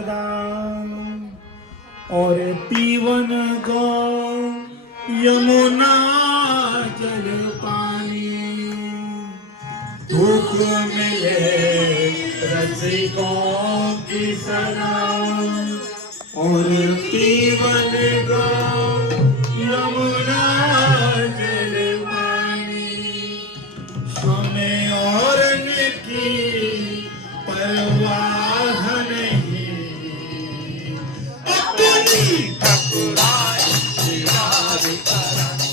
सदा और पीवन को यमुना जल पानी दुख मिले रसिकों की सदा और पीवन को यमुना जल पानी समय और की परवाह नहीं अपनी ठकुराई शिरारी करनी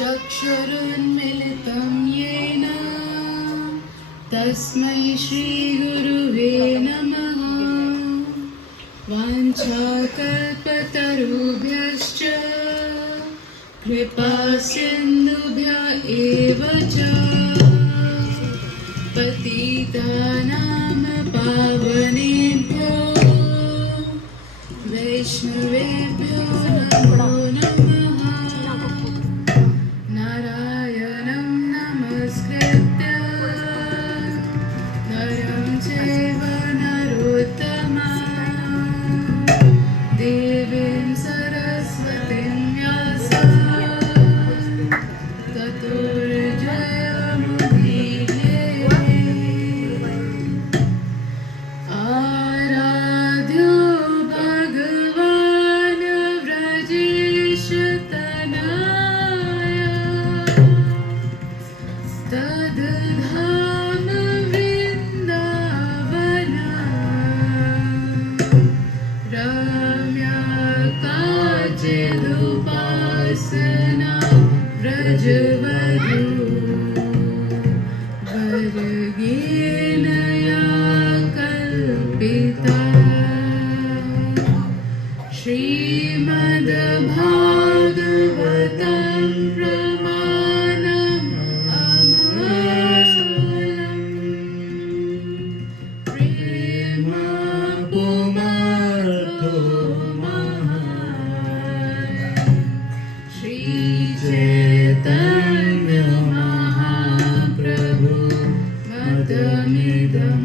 चक्षुरुन्मिलितं येन तस्मै श्रीगुरुवे नमः। वाञ्छाकल्पतरुभ्यश्च कृपासिन्धुभ्य एव च पतितानां पावनेभ्यो वैष्णवेभ्यो नमो नमः नारायणं नमस्कृत्य नरं चैव नरोत्तमं देवीं सरस्वतीं व्यासं ततो आराध्यो भगवान् व्रजेशतनय तद्धाम वृन्दावन रम्या काचिदुपासना व्रजवधू वर्गेण या कल्पिता श्रीमद्भागवतं प्रमाणम् अमूल्यम् प्रेमपुमर्थो महान् श्रीचैतन्य महाप्रभु मतमिदं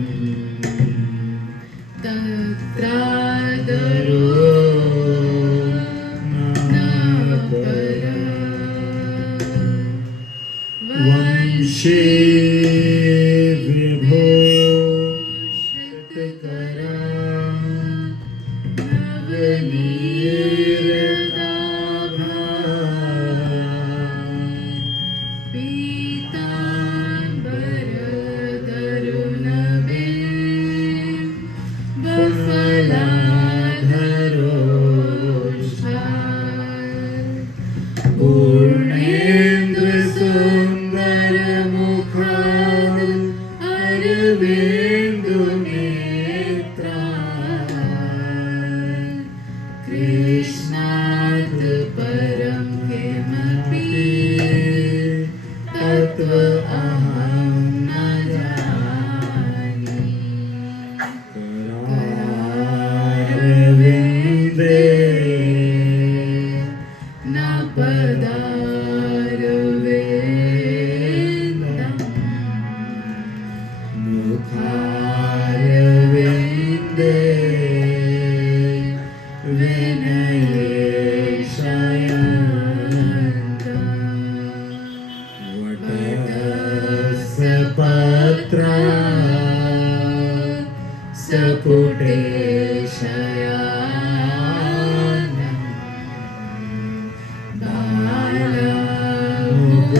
तत्रादरो न वंशे विभो शितकरा नवनीरदाभा पीताम्बरधरुणवे बफलाधरोष्ठा पूर्णेन्दुसुन्दरमुखाद् अरविन्दुनेत्रा कृष्णात् परं किमपि तत्त्व अहं न जाने करारविन्दे न पदारविन्दम् मुखारविन्दे वटसपत्रा सपुटे शयानम्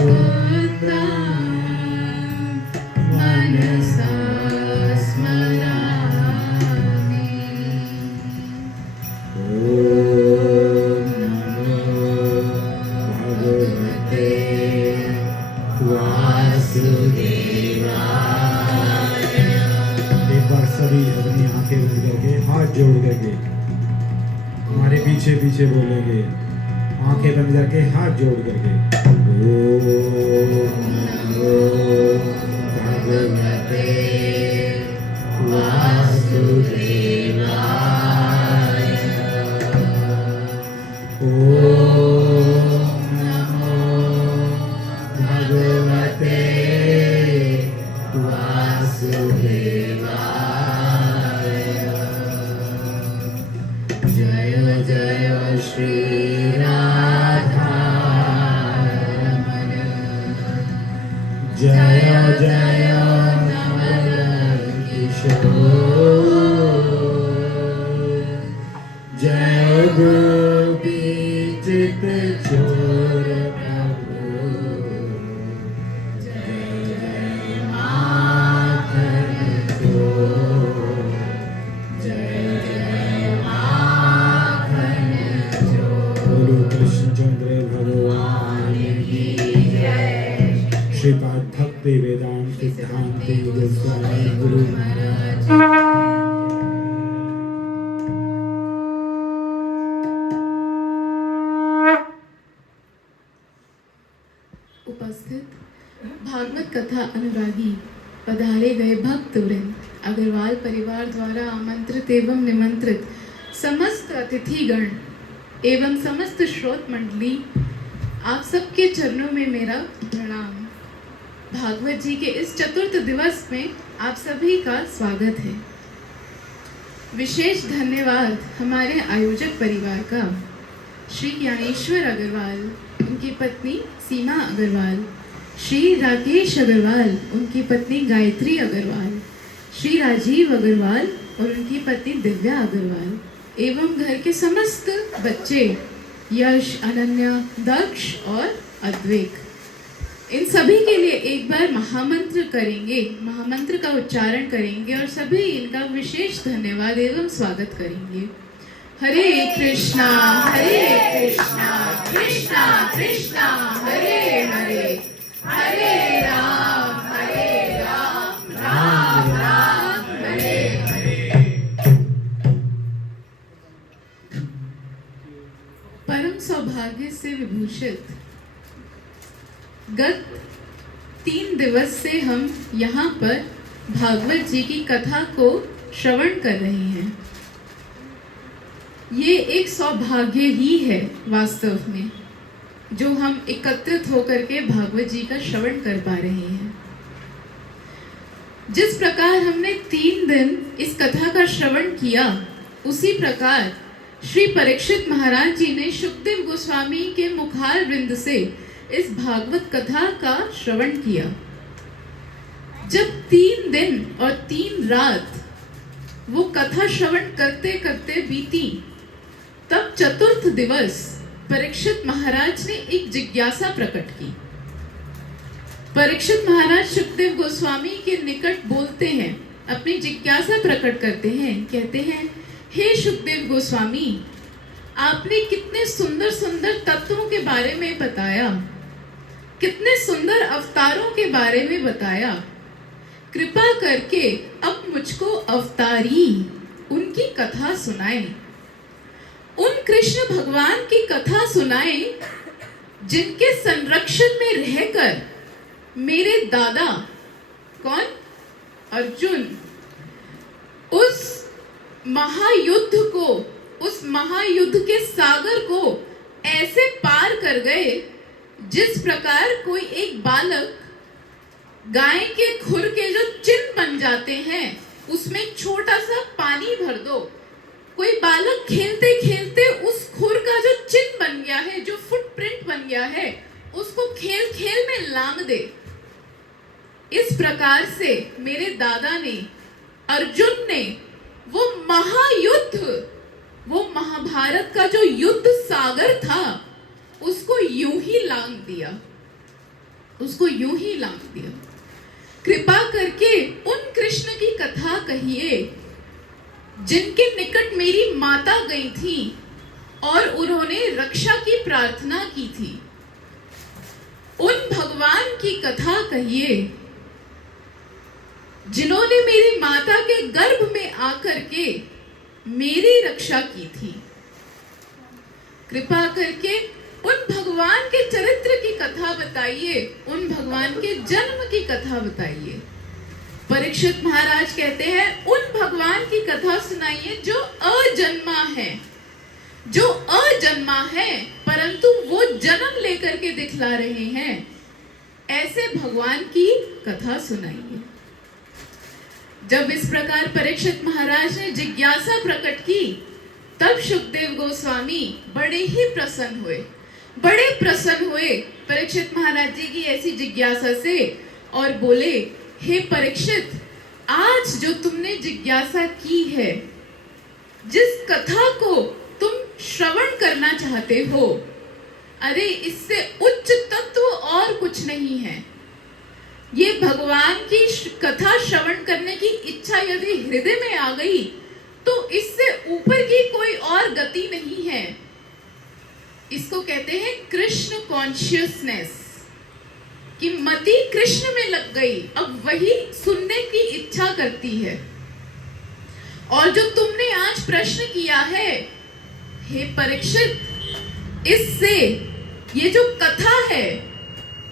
बालमुकुन्दं मनसा स्मरामि ॐ नमो भगवते वासुदेवाय एक बार सभी अपनी आंखें बंद करके हाथ जोड़ करके हमारे पीछे पीछे बोलेंगे आंखें बंद करके हाथ जोड़ करके ओम नमो भगवते वासुदेवाय ओम नमो भगवते वासुदेवाय जय जय श्री राधारमण जय जय नवल किशोर जय गोपी चित चोर प्रभु जय जय माखन चोर जय जय माखन चोर बोलो कृष्णचंद्र भगवान की जय श्रीपाद भक्ति वेदांत सिद्धांत गोस्वामी गुरु महाराज उपस्थित भागवत कथा अनुरागी पधारे गए भक्त वृंद, अग्रवाल परिवार द्वारा आमंत्रित एवं निमंत्रित समस्त अतिथिगण एवं समस्त श्रोत मंडली, आप सबके चरणों में मेरा प्रणाम। भागवत जी के इस चतुर्थ दिवस में आप सभी का स्वागत है। विशेष धन्यवाद हमारे आयोजक परिवार का, श्री ज्ञानेश्वर अग्रवाल, उनकी पत्नी सीमा अग्रवाल, श्री राकेश अग्रवाल, उनकी पत्नी गायत्री अग्रवाल, श्री राजीव अग्रवाल और उनकी पत्नी दिव्या अग्रवाल एवं घर के समस्त बच्चे यश, अनन्या, दक्ष और अद्वैत। इन सभी के लिए एक बार महामंत्र करेंगे, महामंत्र का उच्चारण करेंगे और सभी इनका विशेष धन्यवाद एवं स्वागत करेंगे। हरे कृष्णा कृष्णा कृष्णा हरे हरे, हरे राम राम राम हरे हरे। परम सौभाग्य से विभूषित गत 3 दिवस से हम यहाँ पर भागवत जी की कथा को श्रवण कर रहे हैं। ये एक सौभाग्य ही है वास्तव में, जो हम एकत्रित होकर के भागवत जी का श्रवण कर पा रहे हैं। जिस प्रकार हमने 3 दिन इस कथा का श्रवण किया, उसी प्रकार श्री परीक्षित महाराज जी ने शुकदेव गोस्वामी के मुखार वृंद से इस भागवत कथा का श्रवण किया। जब 3 दिन और 3 रात वो कथा श्रवण करते करते बीती, तब चतुर्थ दिवस परीक्षित महाराज ने एक जिज्ञासा प्रकट की। परीक्षित महाराज शुकदेव गोस्वामी के निकट बोलते हैं, अपनी जिज्ञासा प्रकट करते हैं, कहते हैं, हे शुकदेव गोस्वामी, आपने कितने सुंदर सुंदर तत्वों के बारे में बताया, कितने सुंदर अवतारों के बारे में बताया। कृपा करके अब मुझको अवतारी उनकी कथा सुनाएं, उन कृष्ण भगवान की कथा सुनाएं जिनके संरक्षण में रहकर मेरे दादा कौन अर्जुन उस महायुद्ध को, उस महायुद्ध के सागर को ऐसे पार कर गए जिस प्रकार कोई एक बालक गाय के खुर के जो चिन्ह बन जाते हैं उसमें छोटा सा पानी भर दो, कोई बालक खेलते खेलते उस खुर का जो चिन्ह बन गया है, जो फुटप्रिंट बन गया है, उसको खेल खेल में लांग दे। इस प्रकार से मेरे दादा ने, अर्जुन ने वो महायुद्ध, वो महाभारत का जो युद्ध सागर था, उसको यूं ही लांग दिया, उसको यूं ही लांग दिया। कृपा करके उन कृष्ण की कथा कहिए जिनके निकट मेरी माता गई थी और उन्होंने रक्षा की प्रार्थना की थी। उन भगवान की कथा कहिए जिन्होंने मेरी माता के गर्भ में आकर के मेरी रक्षा की थी। कृपा करके उन भगवान के चरित्र की कथा बताइए, उन भगवान के जन्म की कथा बताइए। परीक्षित महाराज कहते हैं, उन भगवान की कथा सुनाइए जो अजन्मा है, जो अजन्मा है परंतु वो जन्म लेकर के दिखला रहे हैं, ऐसे भगवान की कथा सुनाइए। जब इस प्रकार परीक्षित महाराज ने जिज्ञासा प्रकट की, तब शुकदेव गोस्वामी बड़े ही प्रसन्न हुए, बड़े प्रसन्न हुए परीक्षित महाराज जी की ऐसी जिज्ञासा से और बोले, हे परीक्षित, आज जो तुमने जिज्ञासा की है, जिस कथा को तुम श्रवण करना चाहते हो, अरे इससे उच्च तत्व और कुछ नहीं है। ये भगवान की कथा श्रवण करने की इच्छा यदि हृदय में आ गई तो इससे ऊपर की कोई और गति नहीं है। इसको कहते हैं कृष्ण कॉन्शियसनेस, कि मति कृष्ण में लग गई, अब वही सुनने की इच्छा करती है। और जो तुमने आज प्रश्न किया है, हे परीक्षित, इससे ये जो कथा है,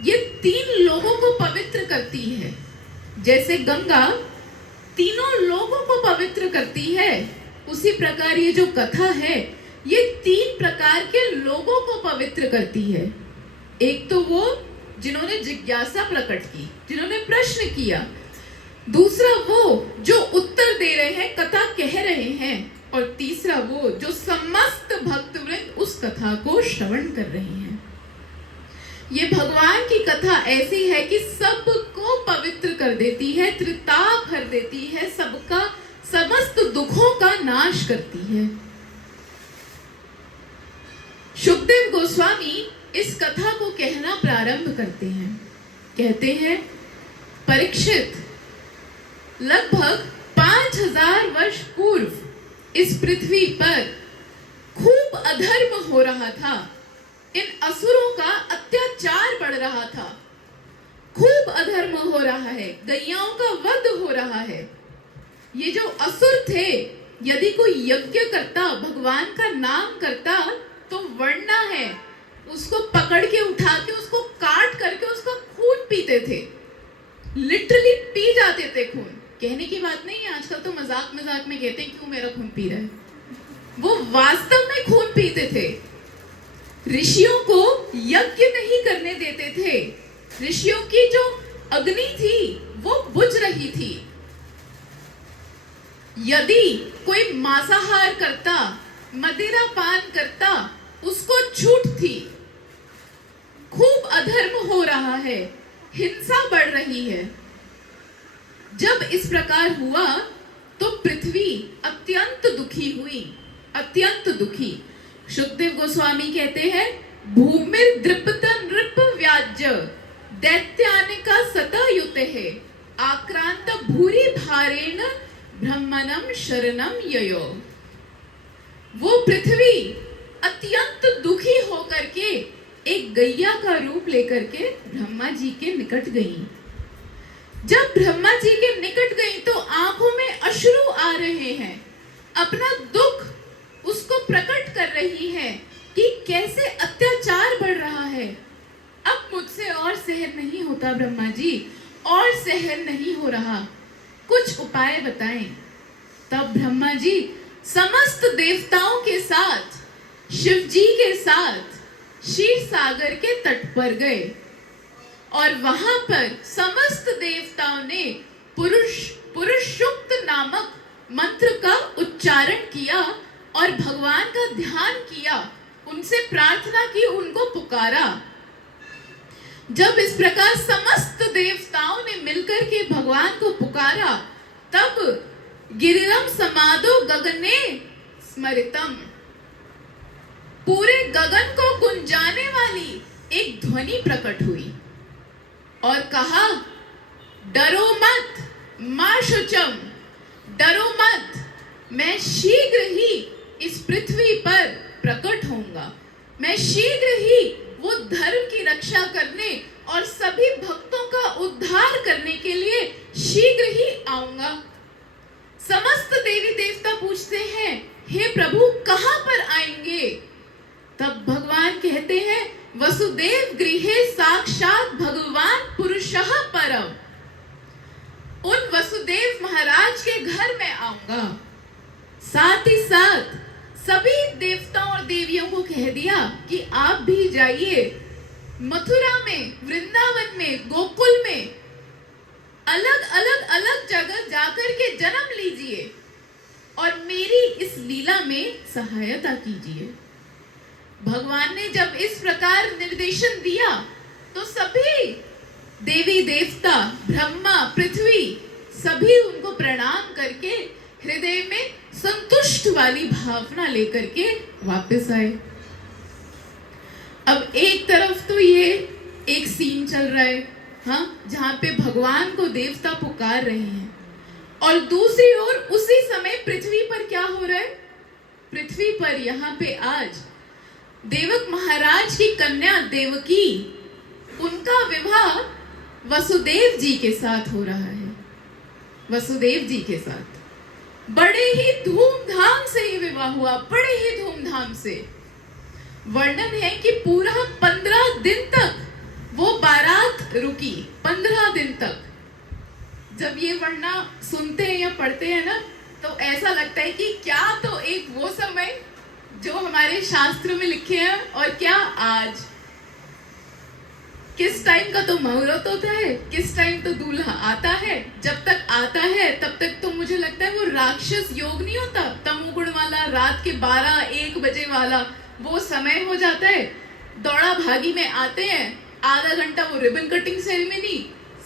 ये तीन लोगों को पवित्र करती है। जैसे गंगा तीनों लोगों को पवित्र करती है, उसी प्रकार ये जो कथा है ये तीन प्रकार के लोगों को पवित्र करती है। एक तो वो जिन्होंने जिज्ञासा प्रकट की, जिन्होंने प्रश्न किया। दूसरा वो जो उत्तर दे रहे हैं, कथा कह रहे हैं। और तीसरा वो जो समस्त भक्तवृंद उस कथा को श्रवण कर रहे हैं। ये भगवान की कथा ऐसी है कि सबको पवित्र कर देती है, त्रिताप भर देती है, सबका समस्त दुखों का नाश करती है। शुकदेव गोस्वामी इस कथा को कहना प्रारंभ करते हैं। कहते हैं, परीक्षित, लगभग 5000 वर्ष पूर्व इस पृथ्वी पर खूब अधर्म हो रहा था। इन असुरों का अत्याचार बढ़ रहा था, खूब अधर्म हो रहा है, गैयाओं का वध हो रहा है। ये जो असुर थे, यदि कोई यज्ञ करता, भगवान का नाम करता, तो वर्णा है, उसको पकड़ के उठा के उसको काट करके उसका खून पीते थे। लिटरली पी जाते थे खून। कहने की बात नहीं है, आजकल तो मजाक मजाक में कहते हैं क्यों मेरा खून पी रहा है। वो वास्तव में खून पीते थे। ऋषियों को यज्ञ नहीं करने देते थे। ऋषियों की जो अग्नि थी वो बुझ रही थी। यदि कोई मांसाहार करता, मदिरा पान करता, उसको छूट थी। खूब अधर्म हो रहा है, हिंसा बढ़ रही है। जब इस प्रकार हुआ तो पृथ्वी अत्यंत दुखी हुई, अत्यंत दुखी। शुकदेव गोस्वामी कहते हैं, भूमिर दृप्त नृप व्याज्य दैत्यानिका सतयुते आक्रांत भूरि भारेण ब्रह्मणम शरणम ययो। वो पृथ्वी अत्यंत दुखी होकर के एक गैया का रूप लेकर के ब्रह्मा जी के निकट गई। जब ब्रह्मा जी के निकट गई तो आंखों में अश्रु आ रहे हैं, अपना दुख उसको प्रकट कर रही है कि कैसे अत्याचार बढ़ रहा है। अब मुझसे और सहन नहीं होता ब्रह्मा जी, और सहन नहीं हो रहा, कुछ उपाय बताएं। तब ब्रह्मा जी समस्त देवताओं के साथ, शिव जी के साथ क्षीर सागर के तट पर गए और वहां पर समस्त देवताओं ने पुरुषुक्त नामक मंत्र का उच्चारण किया और भगवान का ध्यान किया, उनसे प्रार्थना की, उनको पुकारा। जब इस प्रकार समस्त देवताओं ने मिलकर के भगवान को पुकारा, तब गिरिरम समादो गगने स्मरितम, पूरे गगन को गुंजाने वाली एक ध्वनि प्रकट हुई और कहा, डरो मत मां शुचम, डरो मत, मैं शीघ्र ही इस पृथ्वी पर प्रकट होऊंगा। मैं शीघ्र ही वो धर्म की रक्षा करने और सभी भक्तों का उद्धार करने के लिए शीघ्र ही आऊंगा। समस्त देवी देवता पूछते हैं, हे प्रभु कहां पर आएंगे? तब भगवान कहते हैं, वसुदेव गृहे साक्षात भगवान पुरुषः परम। उन वसुदेव महाराज के घर में आऊंगा। साथ ही साथ सभी देवताओं और देवियों को कह दिया कि आप भी जाइए मथुरा में, वृंदावन में, गोकुल में, अलग जगह जाकर के जन्म लीजिए और मेरी इस लीला में सहायता कीजिए। भगवान ने जब इस प्रकार निर्देशन दिया तो सभी देवी देवता, ब्रह्मा, पृथ्वी, सभी उनको प्रणाम करके हृदय में संतुष्ट वाली भावना लेकर के वापस आए। अब एक तरफ तो ये एक सीन चल रहा है, हाँ, जहां पे भगवान को देवता पुकार रहे हैं, और दूसरी ओर उसी समय पृथ्वी पर क्या हो रहा है? पृथ्वी पर यहाँ पे आज देवक महाराज की कन्या देवकी, उनका विवाह वसुदेव जी के साथ हो रहा है। वसुदेव जी के साथ बड़े ही धूमधाम से ये विवाह हुआ, बड़े ही धूमधाम से। वर्णन है कि पूरा 15 दिन तक वो बारात रुकी 15 दिन तक। जब ये वर्णना सुनते हैं या पढ़ते हैं ना, तो ऐसा लगता है कि क्या तो एक वो समय जो हमारे शास्त्र में लिखे हैं, और क्या आज। किस टाइम का तो मुहूर्त होता है, किस टाइम तो दूल्हा आता है। जब तक आता है तब तक तो मुझे लगता है वो राक्षस योग नहीं होता, तमोगुण वाला, रात के 12-1 बजे वाला वो समय हो जाता है। दौड़ा भागी में आते हैं, आधा घंटा वो रिबन कटिंग सेरेमनी,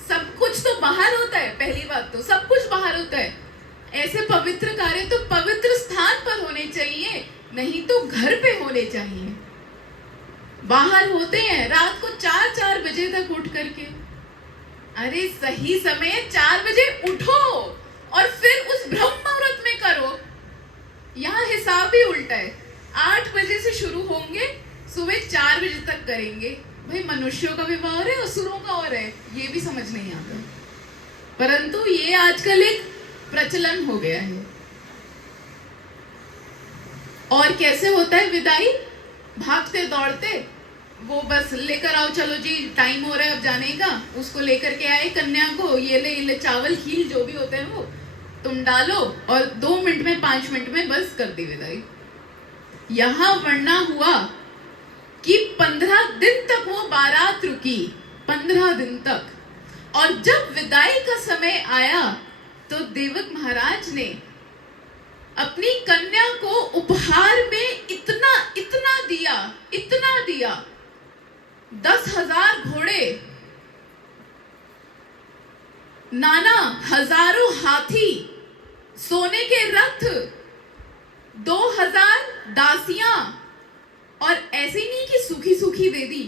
सब कुछ तो बाहर होता है। पहली बात तो सब कुछ बाहर होता है। ऐसे पवित्र कार्य तो पवित्र स्थान पर होने चाहिए, नहीं तो घर पे होने चाहिए। बाहर होते हैं रात को 4-4 बजे तक उठ करके। अरे सही समय 4 बजे उठो और फिर उस ब्रह्म मुहूर्त में करो। यहाँ हिसाब ही उल्टा है। 8 बजे से शुरू होंगे, सुबह 4 बजे तक करेंगे। भाई मनुष्यों का विवाह हो रहा है, असुरों का हो रहा है, ये भी समझ नहीं आता। परंतु ये आजकल एक प्रचलन हो गया है। और कैसे होता है विदाई? भागते दौड़ते, वो बस लेकर आओ, चलो जी टाइम हो रहा है अब जाने का। उसको लेकर के आए कन्या को, ये ले चावल खील जो भी होते हैं वो तुम डालो, और 2 मिनट में 5 मिनट में बस कर दी विदाई। यहाँ वर्णना हुआ कि 15 दिन तक वो बारात रुकी, 15 दिन तक। और जब विदाई का समय आया तो देवक महाराज ने अपनी कन्या को उपहार में इतना दिया 10,000 घोड़े, नाना हजारों हाथी, सोने के रथ, 2,000 दासियां, और ऐसे नहीं कि सूखी सूखी दे दी,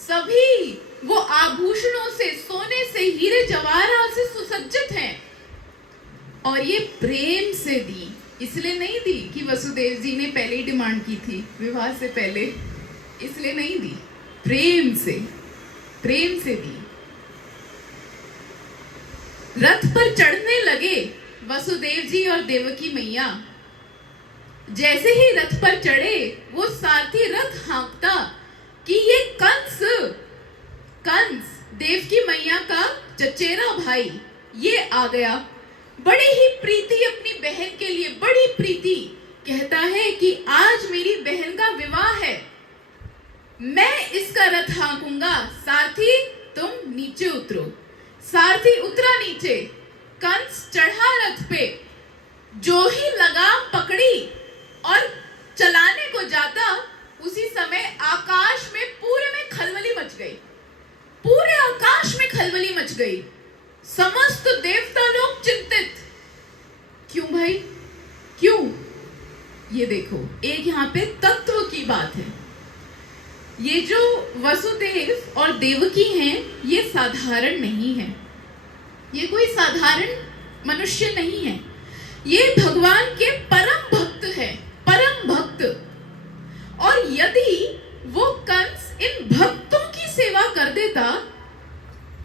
सभी वो आभूषणों से, सोने से, हीरे जवाहरात से सुसज्जित हैं। और ये प्रेम से दी, इसलिए नहीं दी कि वसुदेव जी ने पहले ही डिमांड की थी विवाह से पहले, इसलिए नहीं दी, प्रेम से दी। रथ पर चढ़ने लगे वसुदेव जी और देवकी मैया। जैसे ही रथ पर चढ़े, वो सारथी रथ हाँकता कि ये कंस देवकी मैया का चचेरा भाई ये आ गया। बड़ी ही प्रीति अपनी बहन के लिए, बड़ी प्रीति, कहता है कि आज मेरी बहन का विवाह है, मैं इसका रथ हाँकूंगा, सारथी तुम नीचे उतरो। सारथी उतरा नीचे, कंस चढ़ा रथ पे, जो ही लगाम पकड़ी और चलाने को जाता, उसी समय आकाश में पूरे में खलबली मच गई, पूरे आकाश में खलबली मच गई। समस्त देवता लोग चिंतित। क्यों भाई, क्यों? ये देखो, एक यहाँ पे तत्व की बात है। ये जो वसुदेव और देवकी हैं, ये साधारण नहीं है, ये कोई साधारण मनुष्य नहीं है, ये भगवान के परम भक्त है, परम भक्त। और यदि वो कंस इन भक्तों की सेवा कर देता,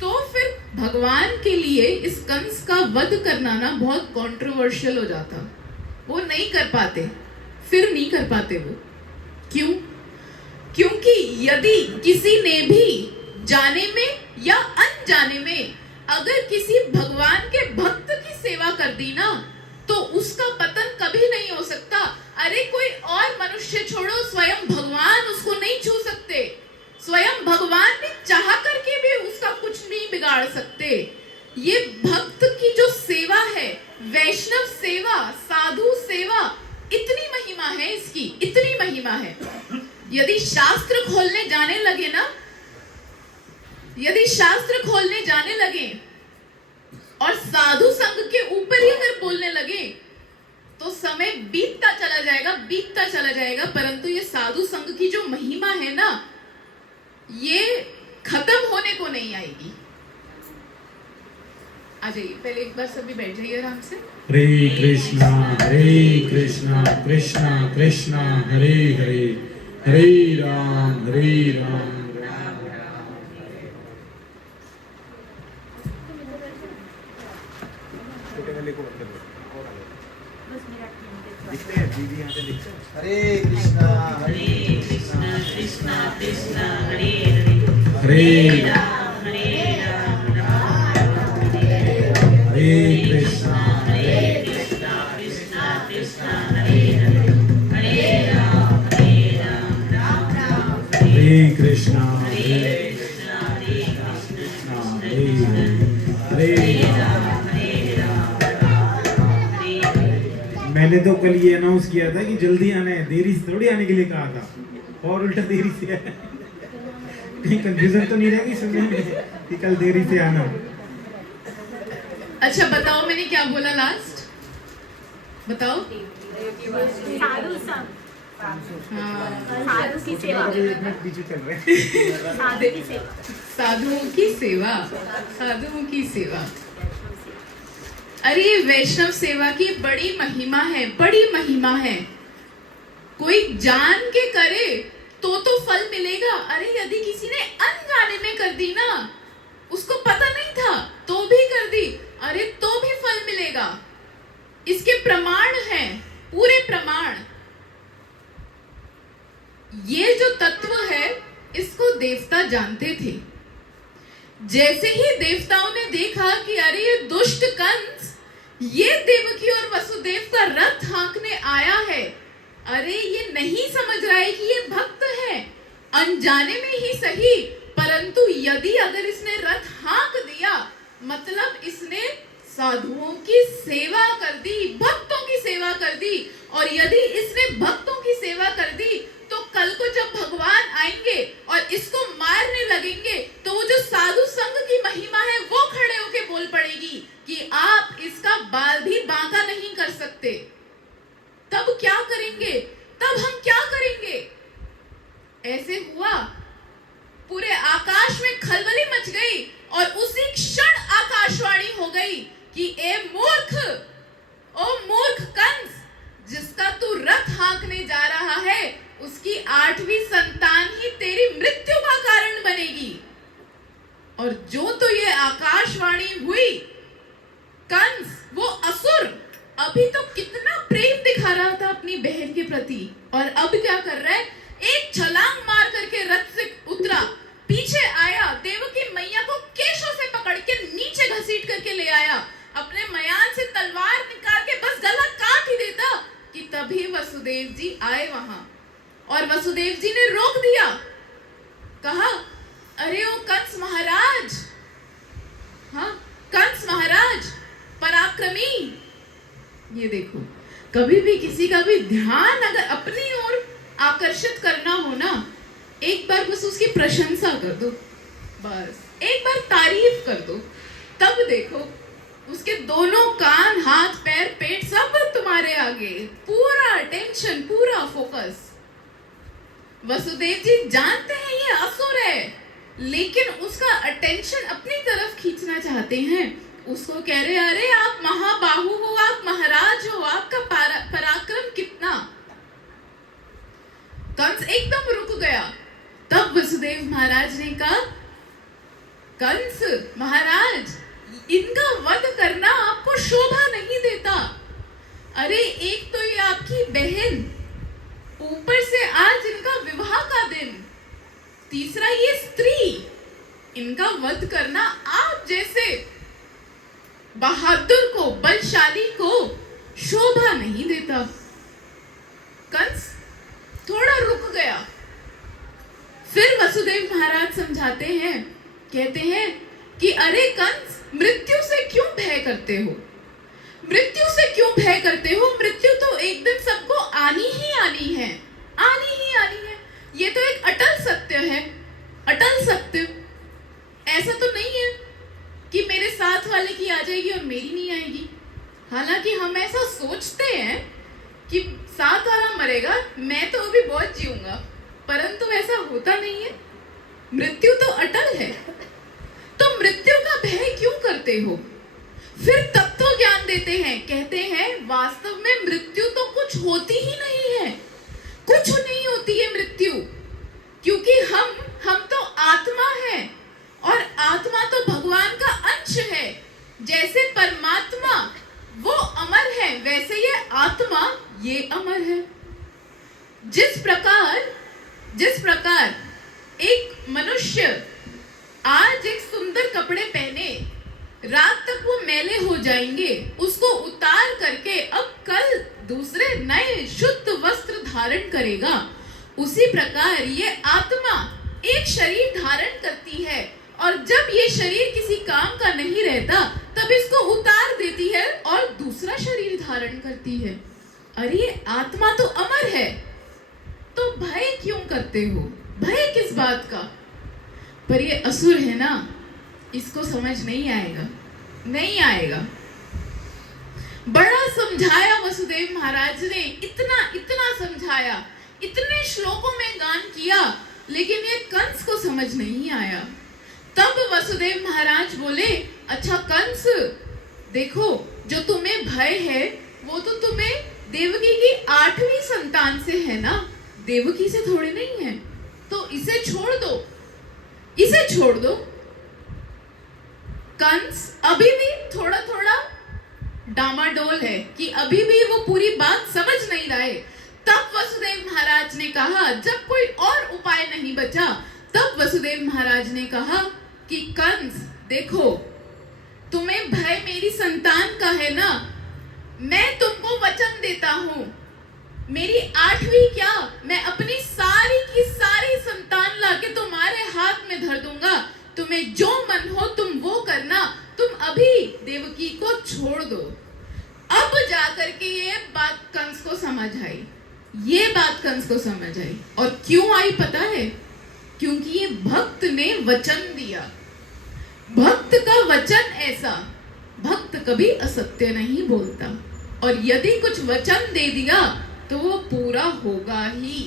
तो फिर भगवान के लिए इस कंस का वध करना ना बहुत कंट्रोवर्शियल हो जाता। वो नहीं कर पाते, फिर नहीं कर पाते वो। क्यों? क्योंकि यदि किसी ने भी जाने में या अनजाने में अगर किसी भगवान के भक्त की सेवा कर दी ना, तो उसका पतन कभी नहीं हो सकता। अरे कोई और मनुष्य छोड़ो, स्वयं भगवान उसको नहीं छू सकते, स्वयं भगवान भी चाह करके भी उसका कुछ नहीं बिगाड़ सकते। ये भक्त की जो सेवा है, वैष्णव सेवा, साधु सेवा, इतनी महिमा है इसकी, इतनी महिमा है। यदि शास्त्र खोलने जाने लगे ना, यदि शास्त्र खोलने जाने लगे और साधु संघ के ऊपर ही अगर बोलने लगे, तो समय बीतता चला जाएगा, परंतु ये साधु संघ की जो महिमा है ना, ये खत्म होने को नहीं आएगी। आ जाइए, पहले एक बार सभी बैठ जाइए आराम से। हरे कृष्णा कृष्णा कृष्णा हरे हरे, हरे राम राम राम। हरे कृष्णा कृष्णा कृष्णा हरे हरे, हरे हरे कृष्णा हरे कृष्णा मैंने तो कल ये अनाउंस किया था कि जल्दी आना है, देरी से थोड़ी आने के लिए कहा था, और उल्टा देरी से है। कहीं कंफ्यूजन तो नहीं रहेगी सुनने में कि कल देरी से आना। अच्छा बताओ मैंने क्या बोला लास्ट, बताओ। साधु संग, हाँ, साधु की सेवा, पीछे चल रहे हैं। साधु की सेवा, साधुओं की सेवा, साधुओं की सेवा। अरे ये वैष्णव सेवा की बड़ी महिमा है, बड़ी महिमा है। कोई जान के करे तो फल मिलेगा। अरे यदि किसी ने अनजाने में कर दी ना, उसको पता नहीं था तो भी कर दी, अरे तो भी फल मिलेगा। इसके प्रमाण हैं, पूरे प्रमाण। ये जो तत्व है इसको देवता जानते थे। जैसे ही देवताओं ने देखा कि अरे ये दुष्ट कंस ये देवकी और वसुदेव का रथ हाँकने आया है, अरे ये नहीं समझ रहा है कि ये भक्त है, अनजाने में ही सही, परंतु यदि अगर इसने रथ हाँक दिया मतलब इसने साधुओं की सेवा कर दी, भक्तों की सेवा कर दी। और यदि इसने भक्तों की सेवा कर दी तो कल को जब भगवान आएंगे और इसको मारने लगेंगे तो वो जो साधु संघ की महिमा है वो खड़े होके बोल पड़ेगी कि आप इसका बाल भी बांका नहीं कर सकते। तब क्या करेंगे, तब हम क्या करेंगे? ऐसे हुआ, पूरे आकाश में खलबली मच गई और उसी क्षण आकाशवाणी हो गई कि ए मूर्ख, ओ मूर्ख कंस, जिसका तू रथ हाँकने जा रहा है उसकी 8वीं संतान ही तेरी मृत्यु का कारण बनेगी। और जो तो ये आकाशवाणी हुई, कंस वो असुर अभी तो कितना प्रेम दिखा रहा था अपनी बहन के प्रति, और अब क्या कर रहा है, एक छलांग मार करके रथ से उतरा, पीछे आया, देवकी मैया को केशों से पकड़ के नीचे घसीट करके ले आया, अपने मयान से तलवार निकाल के बस गला काट ही देता कि तभी वसुदेव जी आए वहां। और वसुदेव जी ने रोक दिया, कहा अरे ओ कंस महाराज, हाँ कंस महाराज पराक्रमी, ये देखो कभी भी किसी का भी ध्यान अगर अपनी ओर आकर्षित करना हो ना, एक बार बस उसकी प्रशंसा कर दो, बस एक बार तारीफ कर दो, तब देखो उसके दोनों कान, हाथ, पैर, पेट सब तुम्हारे आगे, पूरा अटेंशन, पूरा फोकस। वसुदेव जी जानते हैं ये असुर है, लेकिन उसका अटेंशन अपनी तरफ खींचना चाहते हैं। उसको कह रहे अरे आप महाबाहु हो, आप महाराज हो, आपका पराक्रम कितना। कंस एकदम रुक गया। तब वसुदेव महाराज ने कहा कंस महाराज, इनका वध करना आपको शोभा नहीं देता। अरे एक तो ये आपकी बहन, ऊपर से आज इनका विवाह का दिन, तीसरा ये स्त्री, इनका वध करना आप जैसे बहादुर को, बलशाली को शोभा नहीं देता। कंस थोड़ा रुक गया। फिर वसुदेव महाराज समझाते हैं, कहते हैं कि अरे कंस, मृत्यु से क्यों भय करते हो, मृत्यु से क्यों भय करते हो, मृत्यु तो एक दिन सबको आनी ही आनी है, आनी ही आनी है। ये तो एक अटल सत्य है, अटल सत्य। ऐसा तो नहीं है कि मेरे साथ वाले की आ जाएगी और मेरी नहीं आएगी। हालांकि हम ऐसा सोचते हैं कि साथ वाला मरेगा, मैं तो अभी बहुत जीऊंगा, परंतु ऐसा होता नहीं है। मृत्यु तो अटल है, तो मृत्यु का भय क्यों करते हो? फिर तत्व ज्ञान देते हैं, कहते हैं वास्तव में मृत्यु तो कुछ होती ही नहीं है, कुछ नहीं होती है मृत्यु, क्योंकि हम तो आत्मा है, और आत्मा तो भगवान का अंश है। जैसे परमात्मा वो अमर है, वैसे ये आत्मा ये अमर है। जिस प्रकार एक मनुष्य आज एक सुंदर कपड़े पहने, रात तक वो मैले हो जाएंगे, उसको उतार करके अब कल दूसरे नए शुद्ध वस्त्र धारण करेगा। उसी प्रकार ये आत्मा एक शरीर धारण करती है और जब ये शरीर किसी काम का नहीं रहता तब इसको उतार देती है और दूसरा शरीर धारण करती है। अरे ये आत्मा तो अमर है, तो भय क्यों करते हो? भय किस बात का? पर ये असुर है ना, इसको समझ नहीं आएगा, नहीं आएगा। बड़ा समझाया वसुदेव महाराज ने, इतना इतना समझाया, इतने श्लोकों में गान किया, लेकिन ये कंस को समझ नहीं आया। तब वसुदेव महाराज बोले, अच्छा कंस, देखो जो तुम्हें भय है वो तो तुम्हें देवकी की 8वीं संतान से है ना, देवकी से थोड़े नहीं है, तो इसे छोड़ दो, इसे छोड़ दो। कंस अभी भी थोड़ा थोड़ा डामाडोल है कि अभी भी वो पूरी बात समझ नहीं रहा है। तब वसुदेव महाराज ने कहा, जब कोई और उपाय नहीं बचा, तब वसुदेव महाराज ने कहा कि कंस देखो, तुम्हें भय मेरी संतान का है ना, मैं तुमको वचन देता हूं, मेरी 8वीं क्या, मैं अपनी सारी की सारी संतान लाके तुम्हारे हाथ में धर दूंगा, तुम्हें जो मन हो तुम वो करना, तुम अभी देवकी को छोड़ दो। अब जाकर के ये बात कंस को समझ आई, ये बात कंस को समझ आई। और क्यों आई पता है? क्योंकि ये भक्त ने वचन दिया। भक्त का वचन ऐसा, भक्त कभी असत्य नहीं बोलता, और यदि कुछ वचन दे दिया तो वो पूरा होगा ही,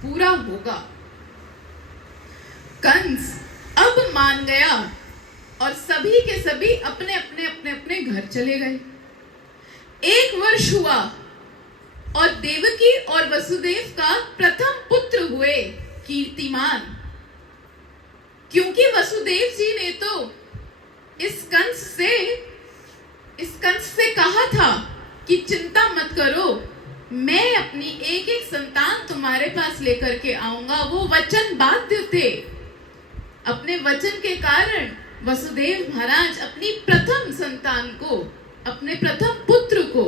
पूरा होगा। कंस अब मान गया और सभी के सभी अपने अपने अपने अपने घर चले गए। 1 वर्ष हुआ और देवकी और वसुदेव का प्रथम पुत्र हुए कीर्तिमान, क्योंकि वसुदेव जी ने तो इस कंस से कहा था कि चिंता मत करो, मैं अपनी एक एक संतान तुम्हारे पास लेकर के आऊंगा। वो वचन बाध्य थे। अपने वचन के कारण वसुदेव महाराज अपनी प्रथम संतान को, अपने प्रथम पुत्र को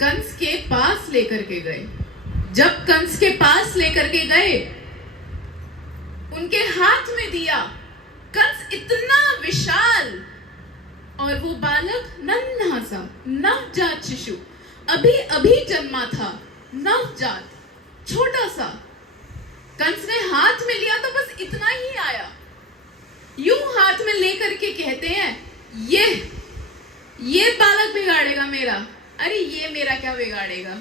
कंस के पास लेकर के गए। जब कंस के पास लेकर के गए, उनके हाथ में दिया, कंस इतना विशाल और वो बालक नन्हा सा नवजात शिशु, अभी अभी जन्मा था, नवजात छोटा सा। कंस ने हाथ में लिया तो बस इतना ही आया, यूं हाथ में लेकर के कहते हैं, ये बालक बिगाड़ेगा मेरा। अरे ये मेरा क्या बिगाड़ेगा,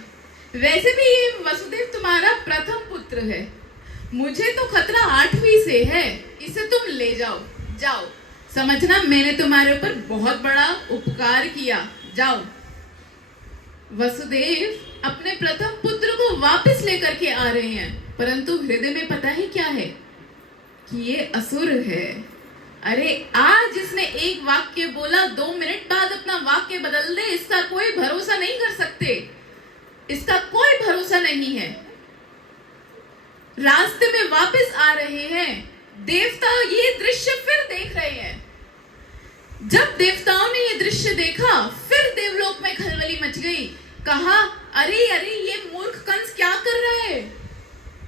वैसे भी ये वसुदेव तुम्हारा प्रथम पुत्र है, मुझे तो खतरा 8वीं से है, इसे तुम ले जाओ, जाओ, समझना मैंने तुम्हारे ऊपर बहुत बड़ा उपकार किया, जाओ। वसुदेव अपने प्रथम पुत्र को वापस लेकर के आ रहे हैं, परंतु हृदय में पता है क्या है कि ये असुर है। अरे आज इसने एक वाक्य बोला, 2 मिनट बाद अपना वाक्य बदल दे, इसका कोई भरोसा नहीं कर सकते, इसका कोई भरोसा नहीं है। रास्ते में वापस आ रहे हैं, देवता ये दृश्य फिर देख रहे हैं। जब देवताओं ने ये दृश्य देखा, फिर देवलोक में खलबली मच गई। कहा, अरे अरे ये मूर्ख कंस क्या कर रहा है,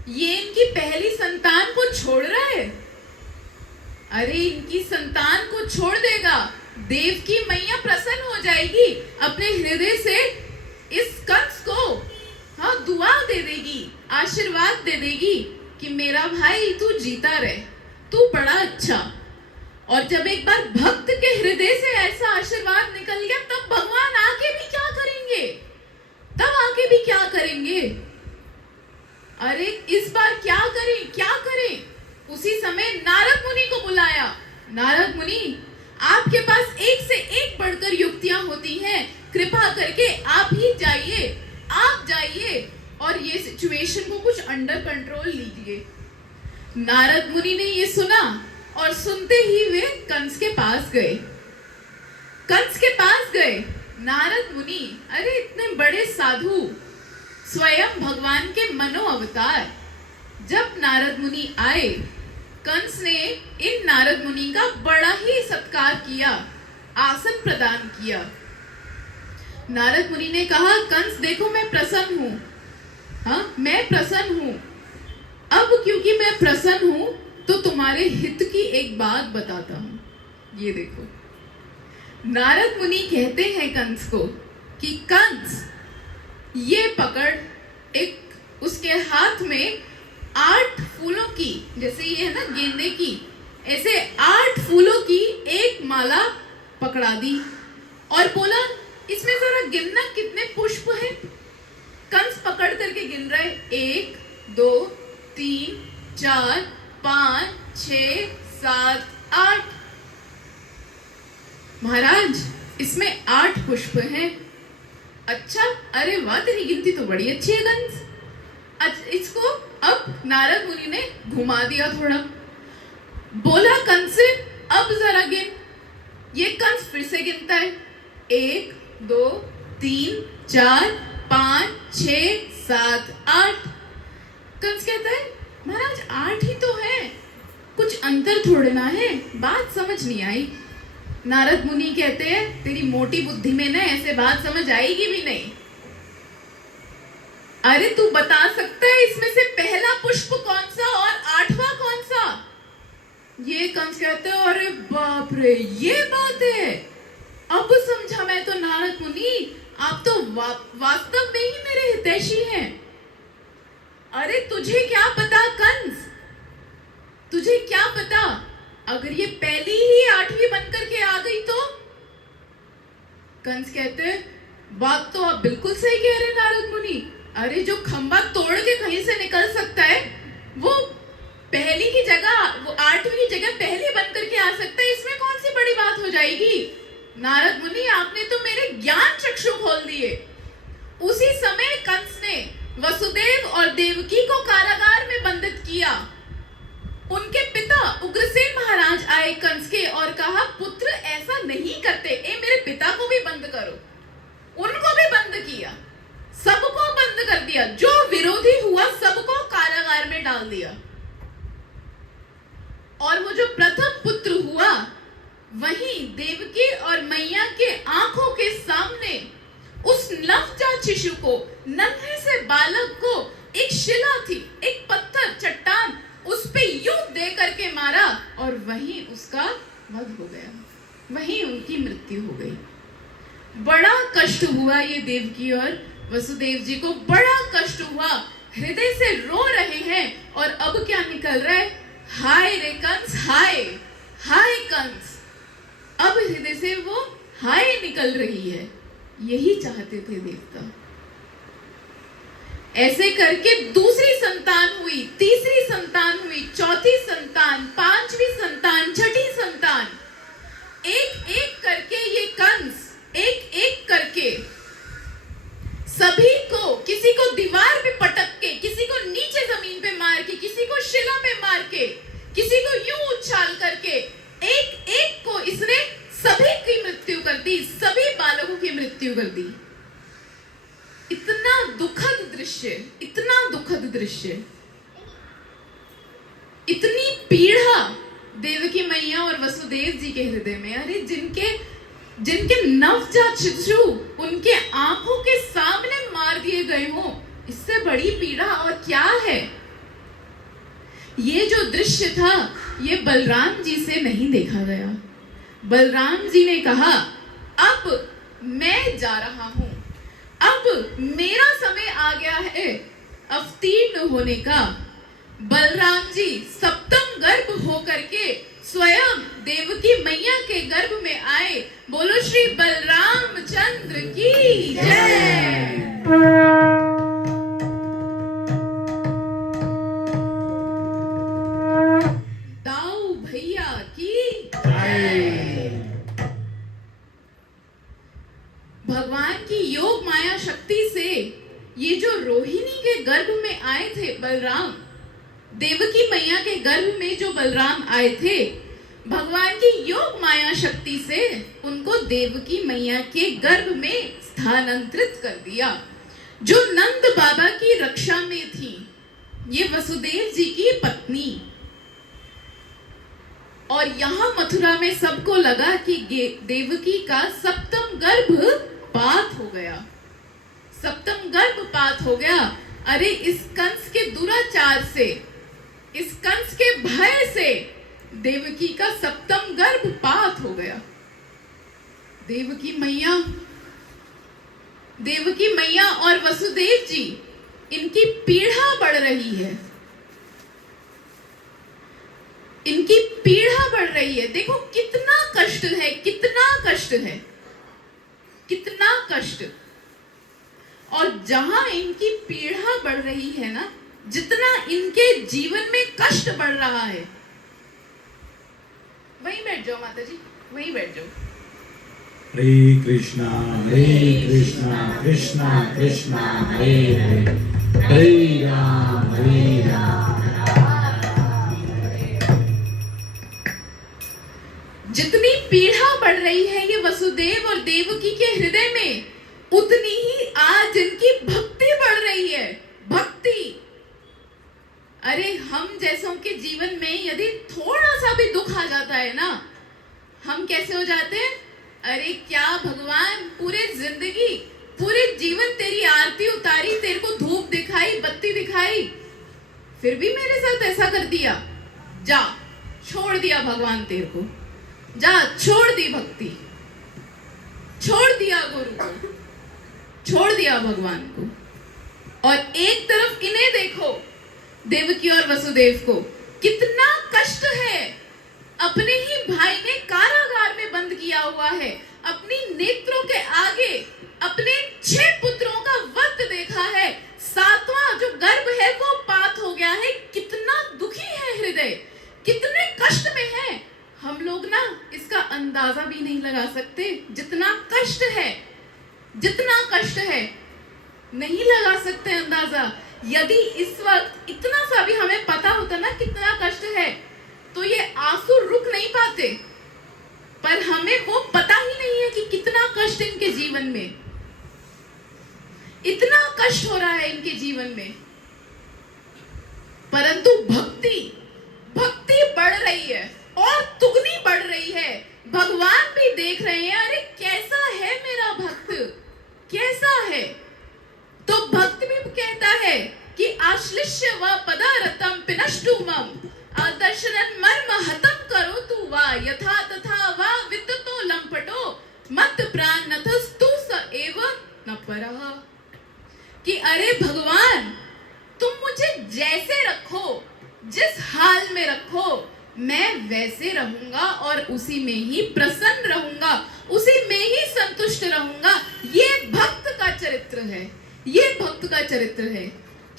ये इनकी पहली संतान को छोड़ रहा है। अरे इनकी संतान को छोड़ देगा, देव की मैया प्रसन्न हो जाएगी, अपने हृदय से इस कंस को हाँ दुआ दे देगी, आशीर्वाद दे देगी कि मेरा भाई तू जीता रहे, तू बड़ा अच्छा। और जब एक बार भक्त के हृदय से ऐसा आशीर्वाद निकल गया, तब भगवान आके भी क्या करेंगे, तब आके भी क्या करेंगे। अरे इस बार क्या करें, क्या करें। उसी समय नारद मुनि को बुलाया। नारद मुनि, आपके पास एक से एक बढ़कर युक्तियां होती हैं, कृपा करके आप ही जाइए, आप जाइए और ये सिचुएशन को कुछ अंडर कंट्रोल लीजिए। नारद मुनि ने ये सुना और सुनते ही वे कंस के पास गए। कंस के पास गए नारद मुनि, अरे इतने बड़े साधु, स्वयं भगवान के मनो अवतार, जब नारद मुनि आए कंस ने इन नारद मुनि का बड़ा ही सत्कार किया, आसन प्रदान किया। नारद मुनि ने कहा, कंस देखो मैं प्रसन्न हूं, हाँ मैं प्रसन्न हूं। अब क्योंकि मैं प्रसन्न हूं तो तुम्हारे हित की एक बात बताता हूं। ये देखो, नारद मुनि कहते हैं कंस को कि कंस ये पकड़, एक उसके हाथ में 8 फूलों की, जैसे ये है ना गेंदे की, ऐसे 8 फूलों की एक माला पकड़ा दी और बोला इसमें जरा गिनना कितने पुष्प हैं। कंस पकड़ करके गिन रहे, 1 2 3 4 5 6 7 8। महाराज इसमें 8 पुष्प हैं। अच्छा, अरे वाह तेरी गिनती तो बड़ी अच्छी है कंस। इसको अब नारद मुनि ने घुमा दिया थोड़ा, बोला कंस से अब जरा गिन। ये कंस फिर से गिनता है, 1 2 3 4 5 6 7 8। कंस कहता है महाराज 8 ही तो है, कुछ अंतर थोड़े ना है, बात समझ नहीं आई। नारद मुनि कहते हैं तेरी मोटी बुद्धि में ना ऐसे बात समझ आएगी भी नहीं। अरे तू बता सकता है इसमें से पहला पुष्प कौन सा और 8वां कौन सा? ये कंस कहते हैं अरे बाप रे ये बात है, अब समझा मैं तो नारद मुनि, आप तो वास्तव में ही मेरे हितैषी हैं। अरे तुझे क्या पता कंस, तुझे क्या पता अगर ये पहली ही 8वीं बनकर के आ गई तो? कंस कहते बात तो आप बिल्कुल सही कह रहे नारद मुनि। अरे जो खंबा तोड़ के कहीं से निकल सकता है वो पहली की जगह, वो 8वीं की जगह पहली बनकर के आ सकता है, इसमें कौन सी बड़ी बात हो जाएगी? नारद मुनि आपने तो मेरे ज्ञान चक्षु खोल दिए। उसी समय कंस ने वसुदेव और देवकी को कारागार में बंदित किया। उनके पिता उग्रसेन महाराज आए कंस के और कहा पुत्र ऐसा नहीं करते, मेरे पिता को भी बंद करो। उनको भी बंद किया, सबको बंद कर दिया, जो विरोधी हुआ सबको कारागार में डाल दिया। और वो जो प्रथम पुत्र हुआ वही देवकी और मैया के आंखों के सामने उस नवजात शिशु को, नन्हे से बालक को एक शिला थी, एक पत्थर चट्टान, उस पे यूं दे करके मारा और वहीं उसका वध हो गया, वहीं उनकी मृत्यु हो गई। बड़ा कष्ट हुआ ये देवकी और वसुदेव जी को, बड़ा कष्ट हुआ, हृदय से रो रहे हैं। और अब क्या निकल रहा है? हाय रे कंस, हाय हाय कंस। अब हृदय से वो हाय निकल रही है। यही चाहते थे देवता। ऐसे करके दूसरी संतान हुई, तीसरी संतान हुई, चौथी संतान, 5वीं संतान, 6ठी संतान। एक एक करके ये कंस एक एक करके सभी को, किसी को दीवार पे पटक के, किसी को नीचे जमीन पे मार के, किसी को शिला पे मार के, किसी को यूं उछाल करके, एक एक को इसने सभी की मृत्यु कर दी, सभी बालकों की मृत्यु कर दी। इतना दुखद दृश्य, इतना दुखद दृश्य, इतनी पीड़ा देवकी मैया और वसुदेव जी के हृदय में। अरे जिनके नवजात शिशु उनके आंखों के सामने मार दिए गए हो, इससे बड़ी पीड़ा और क्या है? ये जो दृश्य था ये बलराम जी से नहीं देखा गया। बलराम जी ने कहा अब मैं जा रहा हूं, अब मेरा समय आ गया है अवतीर्ण होने का। बलराम जी सप्तम गर्भ होकर के स्वयं देवकी मैया के गर्भ में आए। बोलो श्री बलराम चंद्र की जय। दाऊ भैया की जय। भगवान की योग माया शक्ति से ये जो रोहिणी के गर्भ में आए थे बलराम, देवकी मैया के गर्भ में जो बलराम आए थे, भगवान की योग माया शक्ति से उनको देवकी मैया के गर्भ में स्थानांतरित कर दिया। जो नंद बाबा की रक्षा में थी, ये वसुदेव जी की पत्नी, और यहाँ मथुरा में सबको लगा कि देवकी का सप्तम गर्भपात हो गया। सप्तम गर्भपात हो गया। अरे इस कंस के दुराचार से, इस कंस के भय से देवकी का सप्तम गर्भपात हो गया। देवकी मैया और वसुदेव जी, इनकी पीड़ा बढ़ रही है, इनकी पीड़ा बढ़ रही है। देखो कितना कष्ट है, कितना कष्ट है, कितना कष्ट। और जहां इनकी पीड़ा बढ़ रही है ना, जितना इनके जीवन में कष्ट बढ़ रहा है, वहीं बैठ जाओ माता जी, वहीं बैठ जाओ। हरे कृष्णा कृष्णा कृष्णा हरे हरे, हरे राम जितनी पीड़ा बढ़ रही है ये वसुदेव और देवकी के हृदय में, उतनी ही आज इनकी भक्ति बढ़ रही है। भक्ति। अरे हम जैसों के जीवन में यदि थोड़ा सा भी दुख आ जाता है ना, हम कैसे हो जाते हैं? अरे क्या भगवान, पूरे जिंदगी, पूरे जीवन तेरी आरती उतारी, तेरे को धूप दिखाई, बत्ती दिखाई, फिर भी मेरे साथ ऐसा कर दिया। जा, छोड़ दिया भगवान तेरे को, जा, छोड़ दी भक्ति, छोड़ दिया गुरु को, छोड़ दिया भगवान को। और एक तरफ इन्हें देखो, देवकी और वसुदेव को, कितना कष्ट है। अपने ही भाई ने कारागार में बंद किया हुआ है, अपनी नेत्रों के आगे अपने 6 पुत्रों का वध देखा है, 7वां जो गर्भ है वो पात हो गया है। कितना दुखी है हृदय, कितने कष्ट में है। हम लोग ना इसका अंदाजा भी नहीं लगा सकते, जितना कष्ट है, जितना कष्ट है, नहीं लगा सकते अंदाजा। यदि इस वक्त इतना सा भी हमें पता होता ना कितना कष्ट है, तो ये आंसू रुक नहीं पाते। पर हमें वो पता ही नहीं है कि कितना कष्ट इनके जीवन में, इतना कष्ट हो रहा है इनके जीवन में। परंतु भक्ति, भक्ति बढ़ रही है और दुगनी बढ़ रही है। भगवान भी देख रहे हैं, अरे कैसा है मेरा भक्त, कैसा है। तो भक्त भी कहता है कि आश्लिष्य व पदारतम पिनष्टु मम आदर्शनन मर्म हतम करो तू वा यथा तथा वा विद्युतो लंपटो मत प्राण नथस्तु स एव न परः। कि अरे भगवान, तुम मुझे जैसे रखो, जिस हाल में रखो, मैं वैसे रहूंगा और उसी में ही प्रसन्न रहूंगा, उसी में ही संतुष्ट रहूंगा। ये भक्त का चरित्र है, ये भक्त का चरित्र है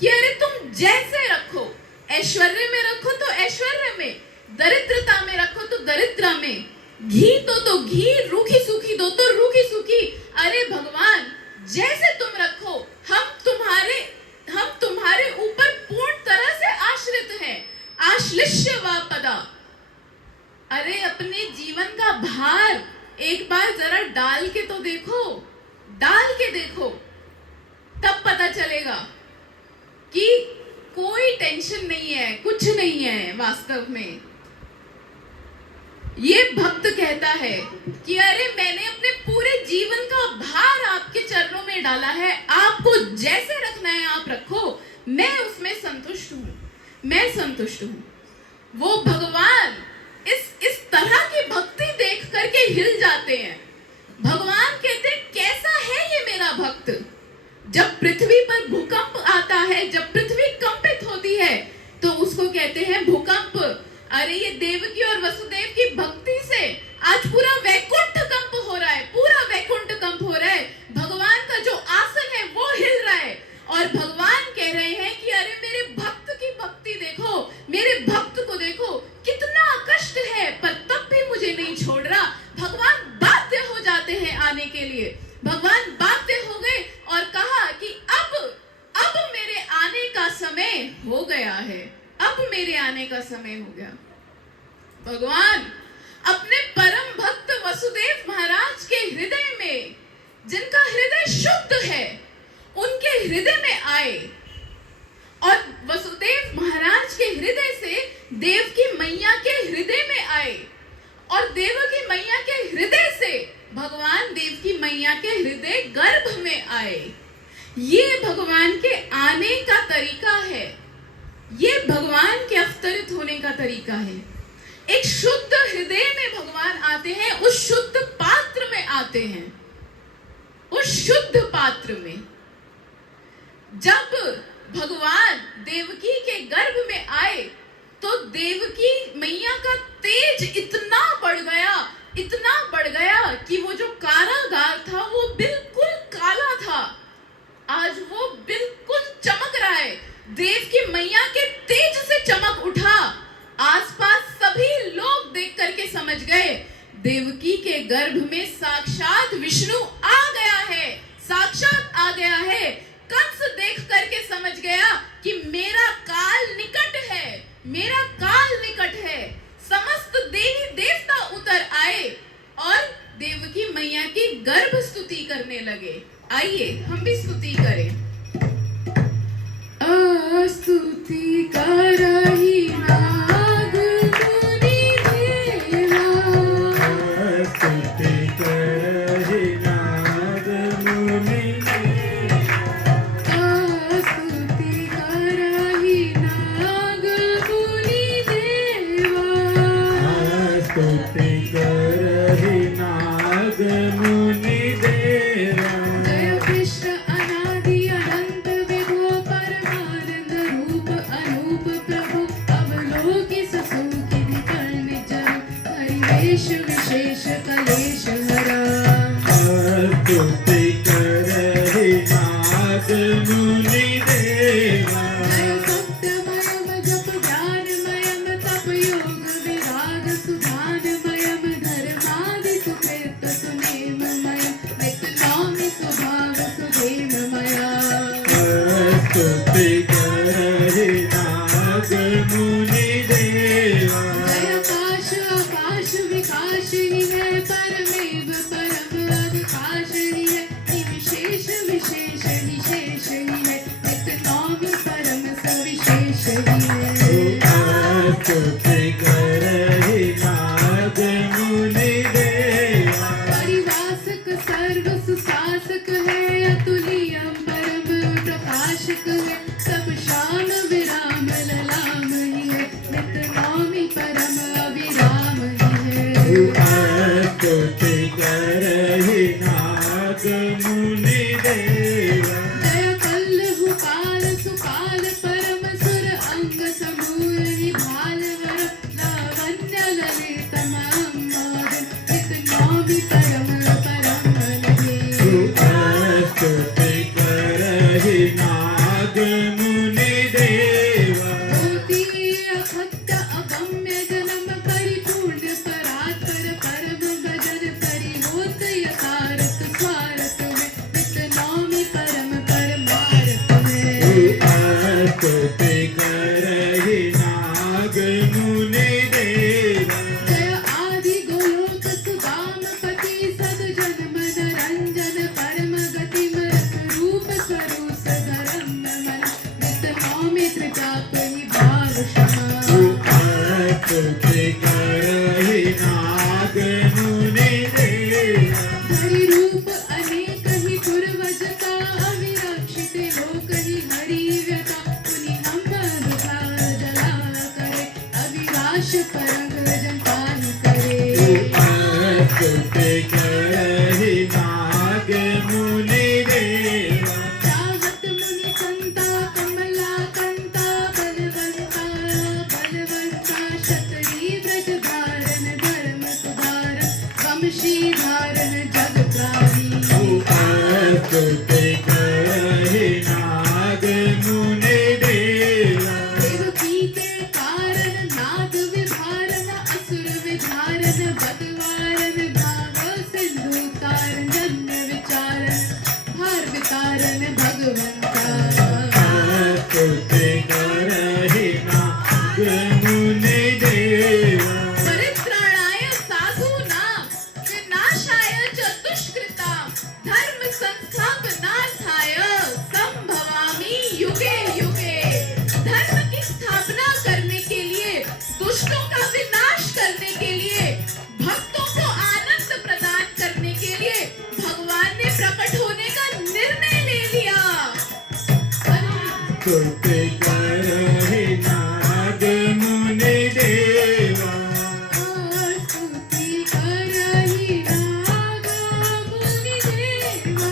कि अरे तुम जैसे रखो, ऐश्वर्य में रखो तो ऐश्वर्य में, दरिद्रता में रखो तो दरिद्र में, घी तो घी, रूखी सूखी दो तो रूखी सूखी। अरे भगवान, जैसे तुम रखो, हम तुम्हारे ऊपर पूर्ण तरह से आश्रित हैं। आश्लिष्य व पदा। अरे अपने जीवन का भार एक बार जरा डाल के तो देखो, डाल के देखो, तब पता चलेगा कि कोई टेंशन नहीं है, कुछ नहीं है वास्तव में। ये भक्त कहता है कि अरे मैंने अपने पूरे जीवन का भार आपके चरणों में डाला है, आपको जैसे रखना है आप रखो, मैं उसमें संतुष्ट हूँ, मैं संतुष्ट हूँ। वो भगवान इस तरह की भक्ति देख करके हिल जाते हैं। भगवान कहते हैं कैसा है ये मेरा भक्त। जब पृथ्वी पर भूकंप आता है, जब पृथ्वी कंपित होती है, तो उसको कहते हैं भूकंप। अरे ये देवकी और वसुदेव की भक्ति से आज पूरा वैकुंठ कंप हो रहा है, पूरा वैकुंठ कंप हो रहा है। भगवान का जो आसन है वो हिल रहा है और भगवान कह रहे हैं कि अरे मेरे भक्त की भक्ति देखो, मेरे भक्त को देखो, कितना कष्ट है पर तब भी मुझे नहीं छोड़ रहा। भगवान बाध्य हो जाते हैं आने के लिए, भगवान बाध्य हो गए और कहा कि अब मेरे आने का समय हो गया है, अब मेरे आने का समय हो गया। भगवान अपने परम भक्त वसुदेव महाराज के हृदय में, जिनका हृदय शुद्ध है, उनके हृदय में आए और वसुदेव महाराज के हृदय से देवकी मैया के हृदय में आए और देवकी मैया के हृदय से भगवान देवकी मैया के हृदय गर्भ में आए। ये भगवान के आने का तरीका है, ये भगवान के अवतरित होने का तरीका है। एक शुद्ध हृदय में भगवान आते हैं, उस शुद्ध पात्र में आते हैं, उस शुद्ध पात्र में। जब भगवान देवकी के गर्भ में आए तो देवकी मैया का तेज इतना बढ़ गया कि वो जो कारागार था वो बिल्कुल काला था, आज वो बिल्कुल चमक रहा है। देवकी मैया के तेज से चमक उठा। आसपास सभी लोग देख करके समझ गए देवकी के गर्भ में साक्षात विष्णु आ गया है, साक्षात आ गया है। कंस देख करके समझ गया कि मेरा काल निकट है, मेरा काल निकट है। समस्त देवी देवता उतर आए और देवकी मैया की गर्भ स्तुति करने लगे। आइए हम भी स्तुति करें। स्तुति करहि नाग मुनि देवा, स्तुति करहि नाग मुनि देवा, स्तुति करहि नाग मुनि देवा, स्तुति करहि नाग मुनि देवा। जय कृष्ण अनादि अनंत विभो परमानंद रूप अनूप प्रभु अवलोकि ससुखि विकर निज हरिवेश विशेष कलेश हरा। स्तुति करहि नाग मुनि देवा, जय सत्यमयम जप ज्ञानमयम तप योग विराग सुधानमयम धर्मादि सुकृत सुनेममयम नित्य नौमि स्वभाव सुधेममया। स्तुति करहि नाग मुनि देवा। जय आकाश आकाश विकास ही है, परमेव परम अधिकाश ही है, विशेष विशेष ही शेष ही है, नित्य नौमि परम सविशेष ही है। स्तुति करहि नाग मुनि देवा, परिवासक सर्व सुशासक है, अतुलियम परम प्रकाशक है, सब शाम विराम ललाम ही है, नित्य नौमि परम अविराम ही है। स्तुति करहि नाग मुनि देवा। जय कल्लहु काल सुकाल परम सुर अंग समूह निभाल वर लावण्य ललितम अम्मोदन नित्य नौमि परम परम लगे। स्तुति करहि नाग मुनि देवा स्तुति करहि नाग मुनि देवा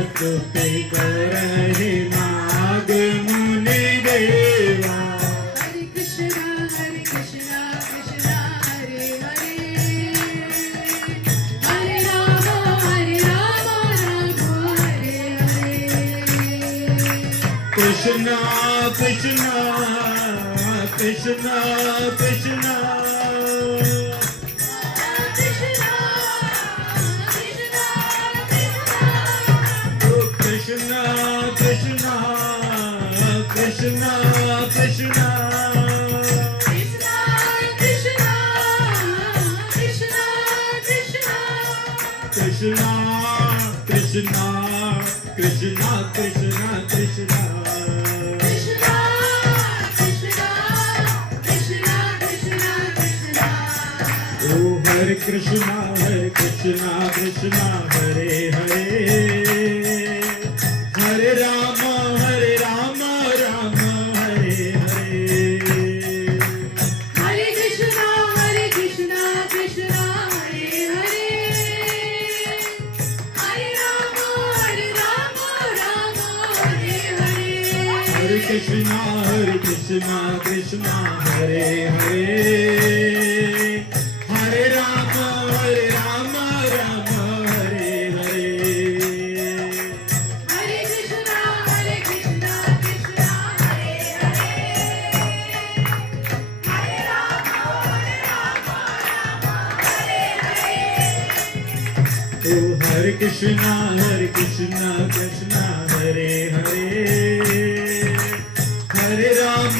स्तुति करहि नाग मुनि देवा हरे कृष्णा कृष्णा हरे हरे हरे राम राम हरे हरे कृष्णा कृष्णा कृष्णा कृष्णा कृष्णा कृष्णा कृष्णा कृष्णा कृष्णा कृष्णा कृष्णा कृष्णा कृष्णा कृष्णा कृष्णा ओ हरे कृष्णा कृष्णा हरे हरे हरे राम राम हरे हरे हरे कृष्णा कृष्णा हरे हरे हरे राम राम हरे हरे हरे कृष्णा कृष्णा हरे हरे हरे राम राम हरे हरे हरे कृष्णा कृष्णा हरे हरे हरे राम हरे हरे ओ हरे कृष्णा कृष्णा हरे हरे हरे राम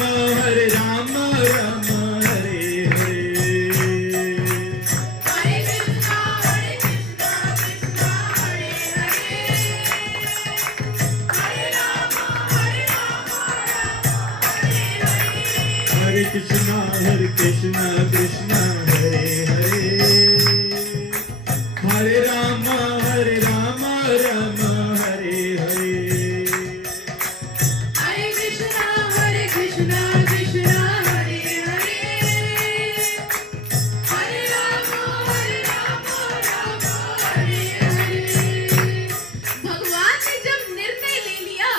राम हरे हरे हरे कृष्णा कृष्णा हरे हरे हरे राम हरे हरे हरे कृष्णा कृष्णा हरे हरे हरे राम राम हरे हरे हरे कृष्णा कृष्णा हरे हरे हरे राम हरे हरे भगवान ने जब निर्णय ले लिया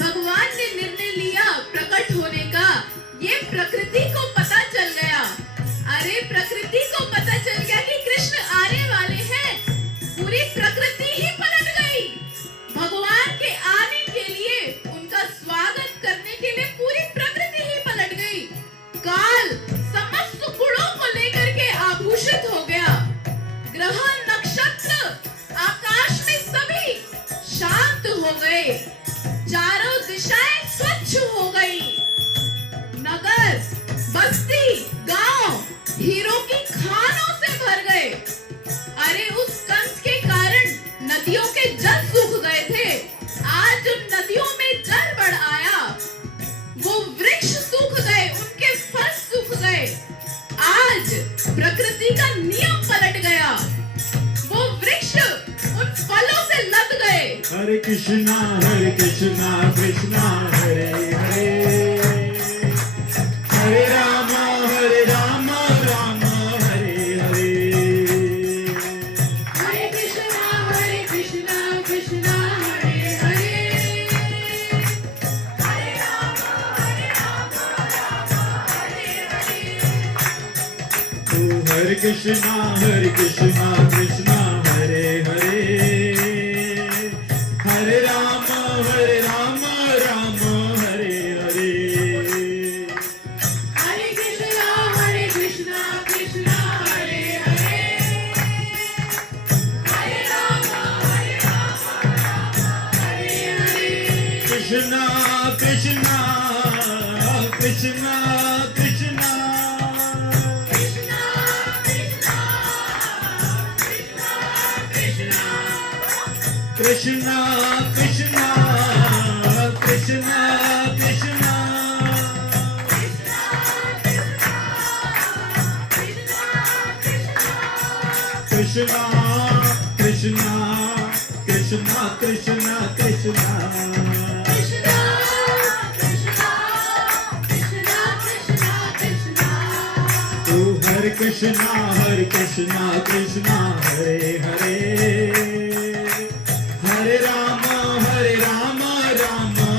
भगवान ने निर्णय लिया प्रकट होने का ये प्रकृति को पता चल गया अरे प्रकृति को पता चल गया कि कृष्ण आने वाले हैं पूरी प्रकृति ही पलट गई भगवान के आने के लिए उनका स्वागत करने के लिए पूरी प्रकृति ही पलट गई काल समस्त गुणों को लेकर के आभूषित हो गया ग्रह नक्षत्र आकाश में सभी शांत हो गए चारों दिशाएं स्वच्छ हो गई नगर बस्ती गांव हीरों की खानों से भर गए अरे उस कंस के कारण नदियों के जल सूख गए थे आज उन नदियों में जल बढ़ आया वो वृक्ष सूख गए उनके फल सूख गए आज प्रकृति का नियम पलट गया वो वृक्ष उन फलों से लद गए हरे कृष्णा कृष्णा हरे हरे हरे राम राम हरे हरे हरे कृष्णा कृष्णा हरे हरे हरे राम हरे हरे ओ हरे कृष्णा कृष्णा हरे हरे हरे राम राम हरे हरे हरे कृष्णा कृष्णा हरे हरे हरे राम हरे हरे कृष्णा कृष्णा कृष्णा कृष्णा कृष्णा कृष्णा कृष्णा कृष्णा कृष्णा कृष्णा कृष्णा कृष्णा कृष्णा कृष्णा कृष्णा कृष्णा कृष्णा कृष्णा हरे हरे हरे राम राम हरे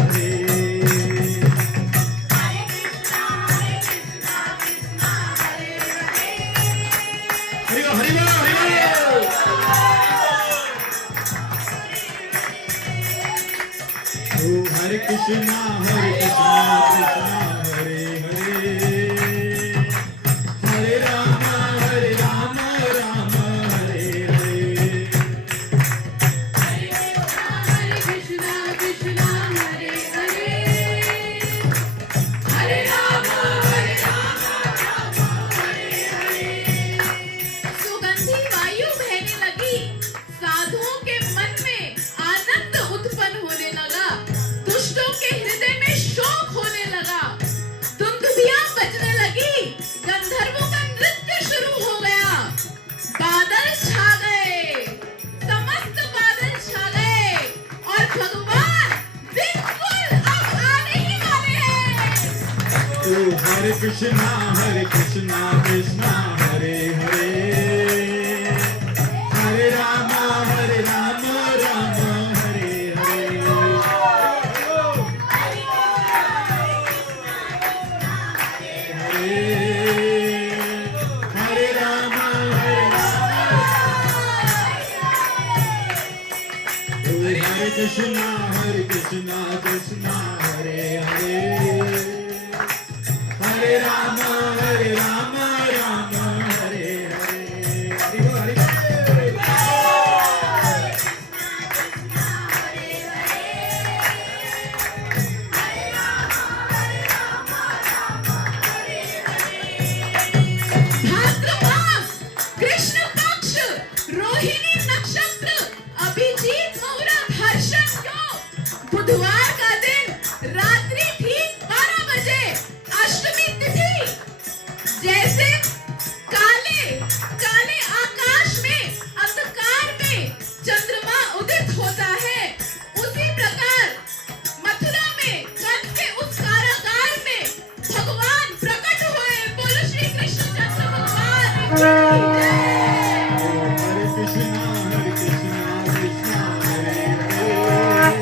हरे हरि बोल हरि बोल हरि बोल। ओ हरे कृष्णा कृष्णा हरे हरे हरे राम राम हरे हरे हरे कृष्णा कृष्णा हरे हरे हरे राम हरे हरे। सुगंधी वायु बहने लगी, साधुओं के मन में आनंद उत्पन्न होने लगा, दुष्टों के हृदय में शोक होने लगा, दुंदुभियां बजने लगी, गंधर्वों का नृत्य शुरू हो गया, बादल छा गए, समस्त बादल छा गए और भगवान बिल्कुल अब आने ही वाले हैं। ओ हरे कृष्णा कृष्णा हरे हरे हरे राम राम हरे हरे हरे राम ओ हरे कृष्णा कृष्णा हरे हरे हरे राम राम हरे हरे हरि बोल हरि बोल। भाद्र मास, कृष्ण पक्ष, रोहिणी नक्षत्र, अभिजीत मुहूर्त, हर्षण योग, बुधवार का दिन, रात्रि ठीक 12 बजे, अष्टमी तिथि। जैसे काले काले आकाश में अंधकार में चंद्रमा उदित होता है, उसी प्रकार मथुरा में कंस के उस कारागार में भगवान प्रकट हुए। बोलो श्री कृष्ण चंद्र भगवान की जय। हरे कृष्णा कृष्णा हरे हरे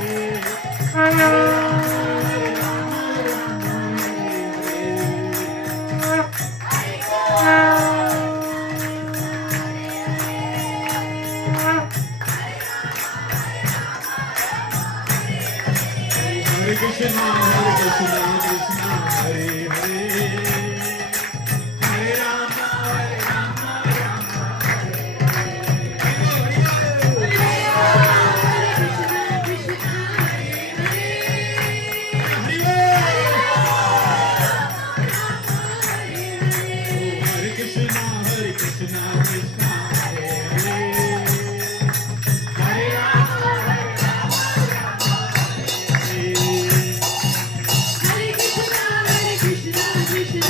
हरे कृष्णा कृष्णा हरे हरे हरे राम हरे कृष्णा कृष्णा हरे हरे हरे राम हरे कृष्णा कृष्णा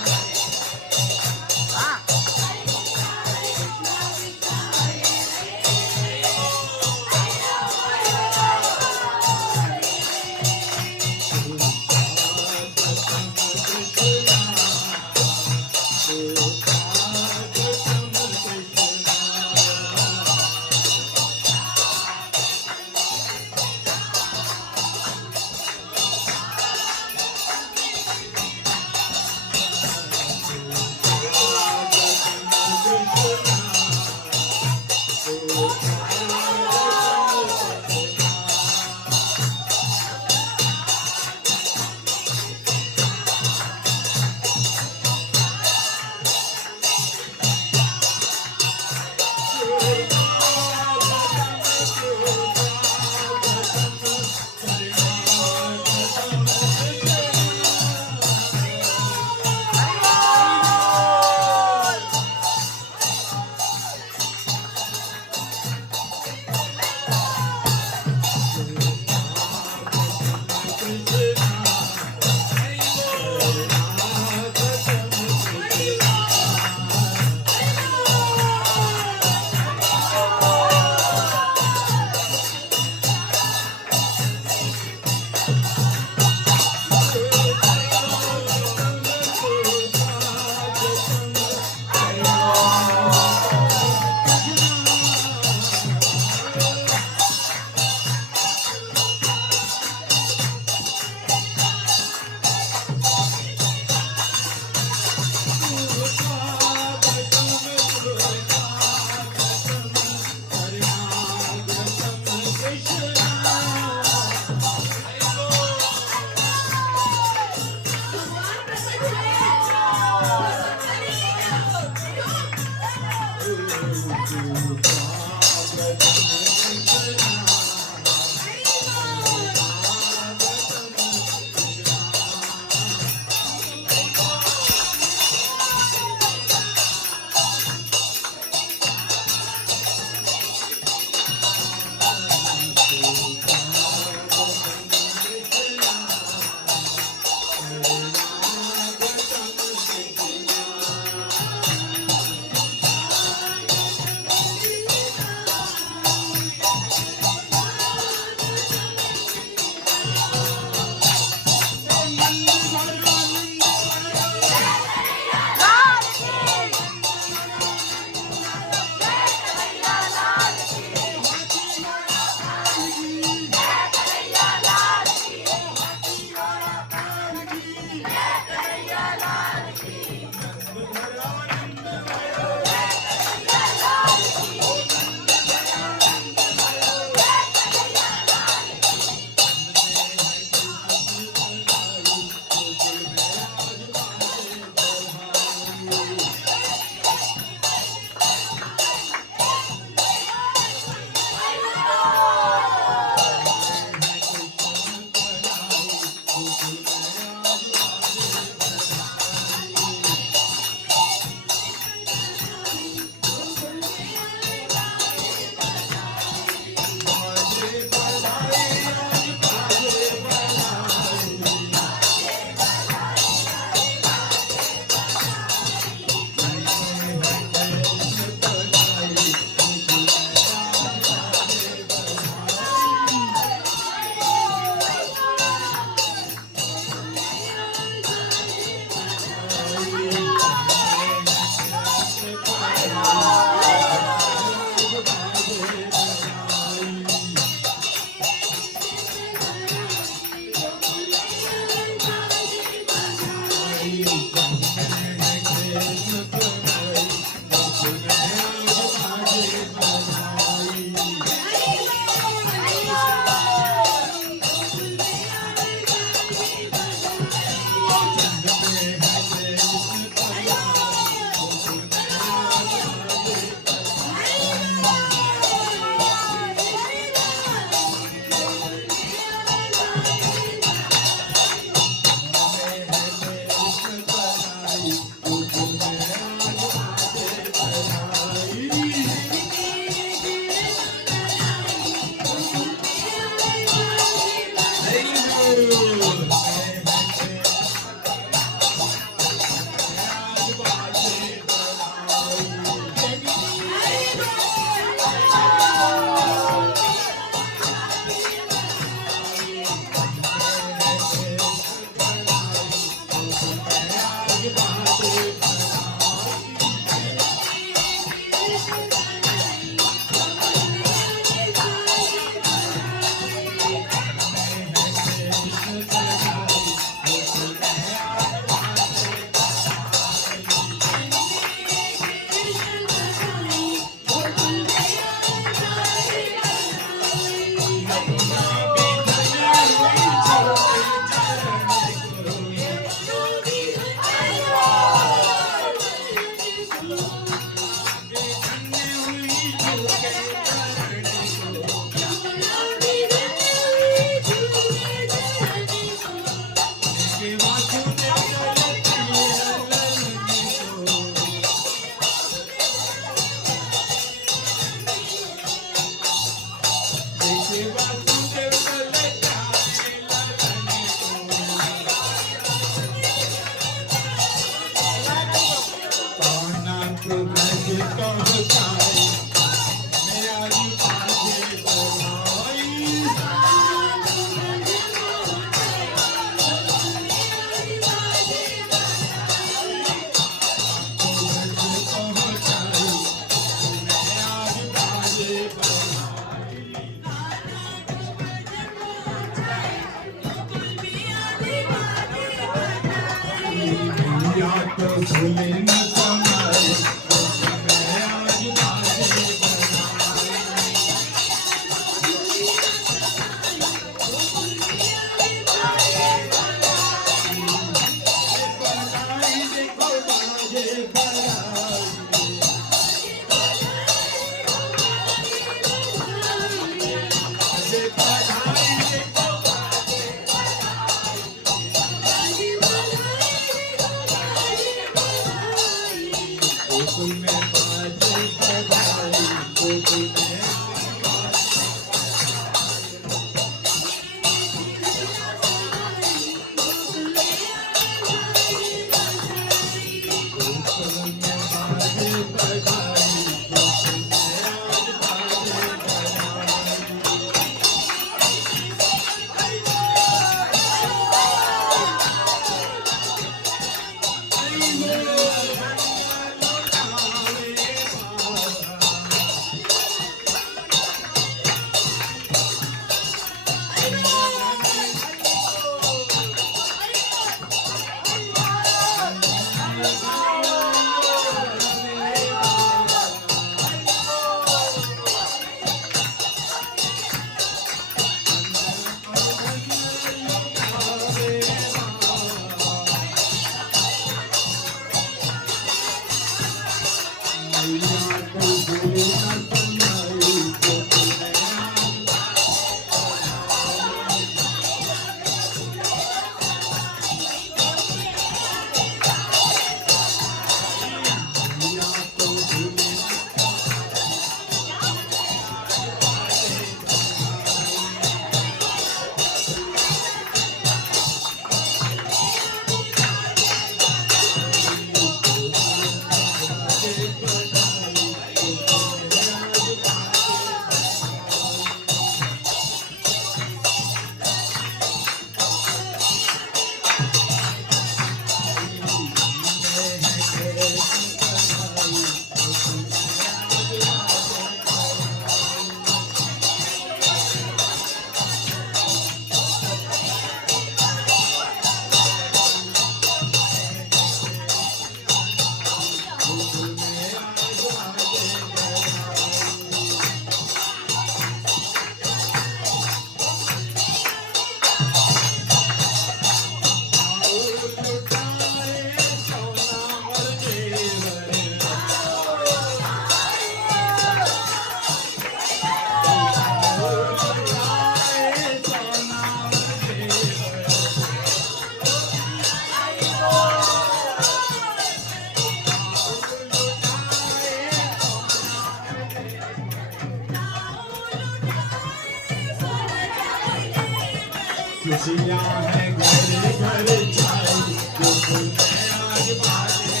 खुशियाँ हैं घर घर छाई, गोकुल में आज बाजे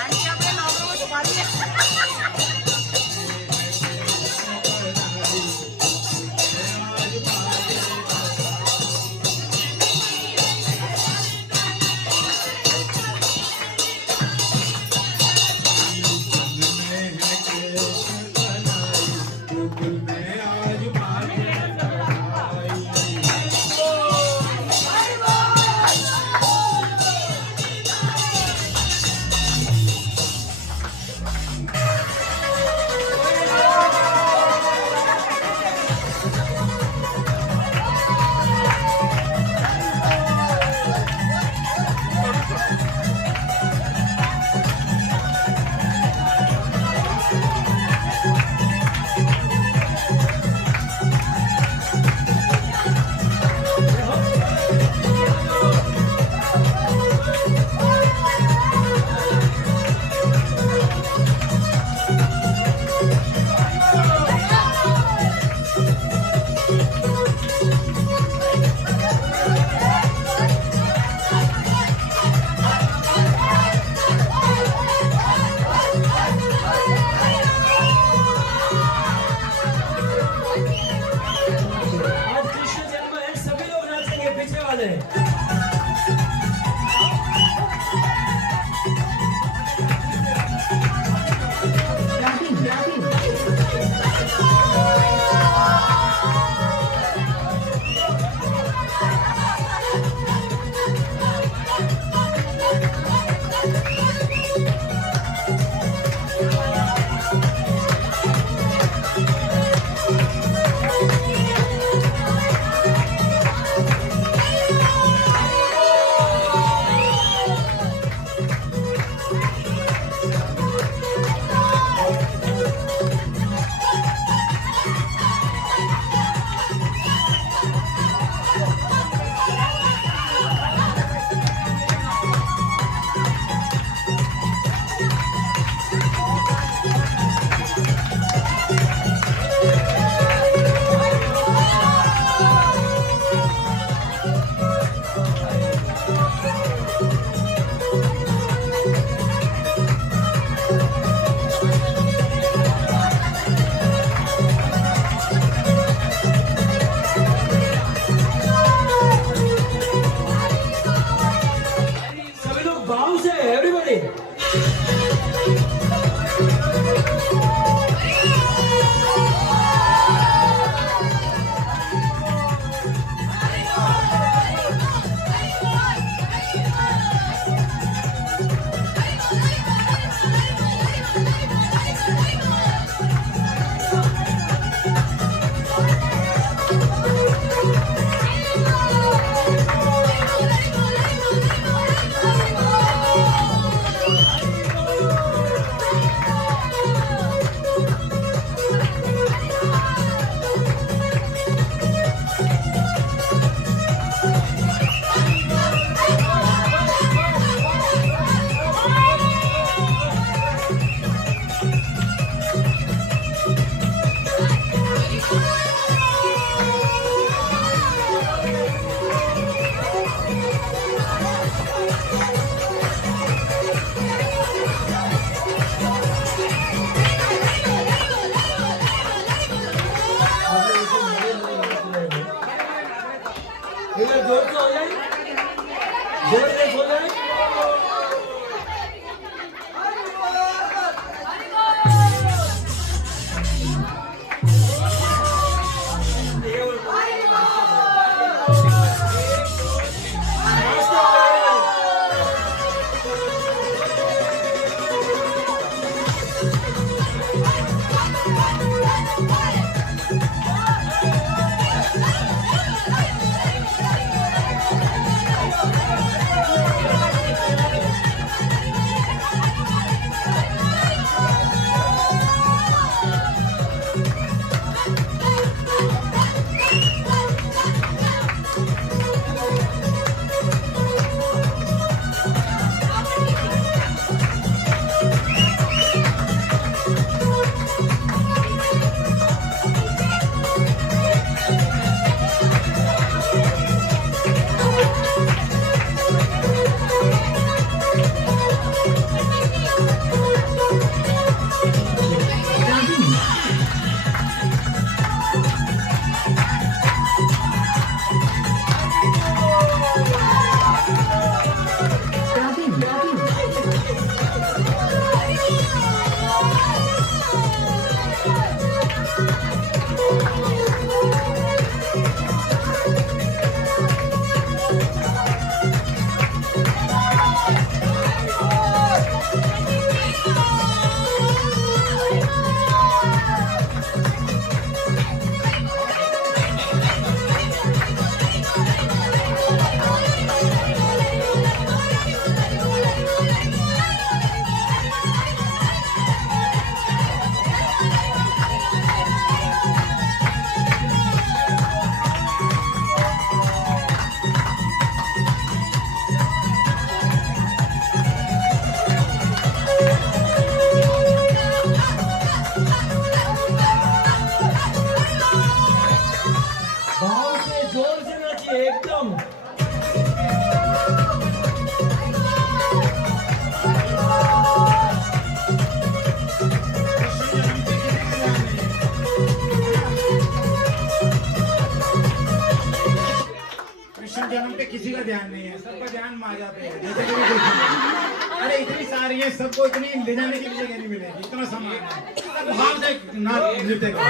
आणि आपल्या नवऱ्यावर तुम्हाला गोकुल में आज बाजे आज कृष्ण जन्म है, सभी लोग नाचेंगे पीछे वाले। सभी लोग भाव से, एवरीबॉडी। एक बार जोर से हो जाए, जोर से हो जाए। Bye. ध्यान नहीं है, सबका ध्यान माजा पे है। जैसे कि अरे इतनी सारी है, सबको इतनी ले जाने की भी जगह नहीं मिलेगी, इतना सामान है। भाव से ना नृत्य करो।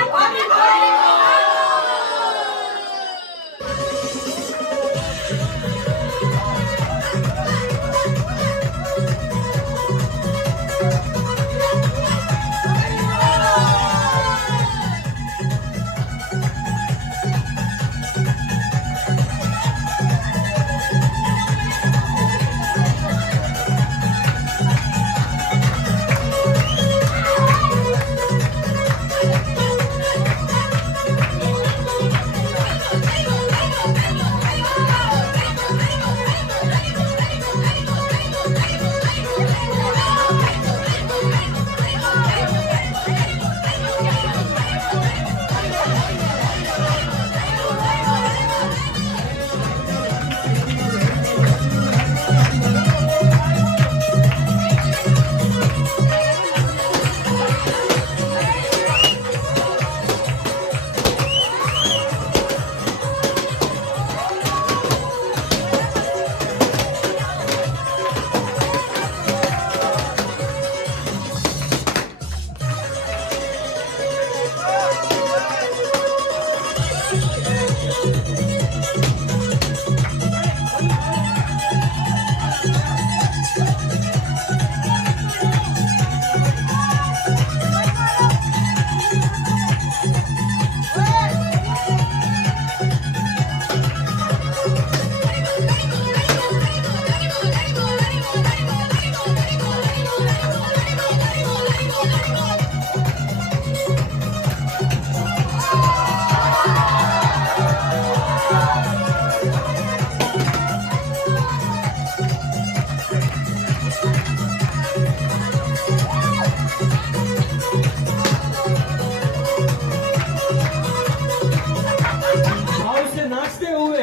भाव से नाचते हुए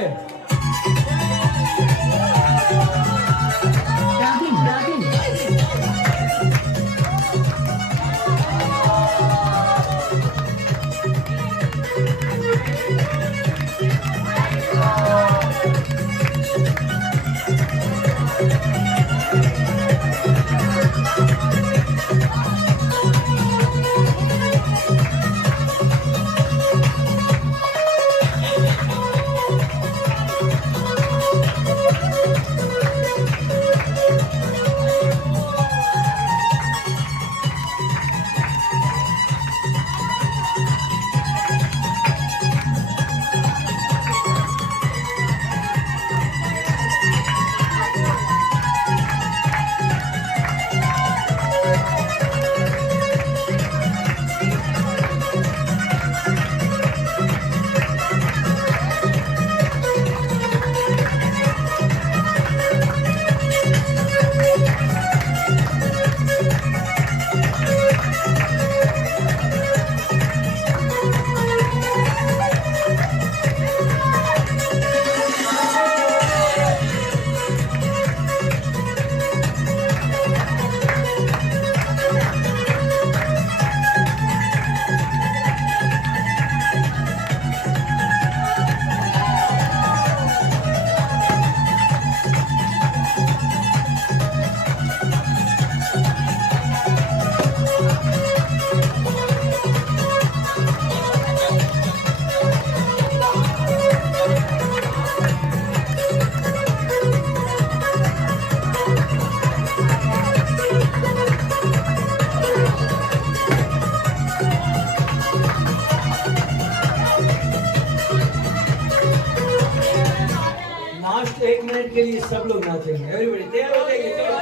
लास्ट 1 मिनट के लिए सब लोग नाचेंगे। एवरीबॉडी तैयार हो जाइए, चलो।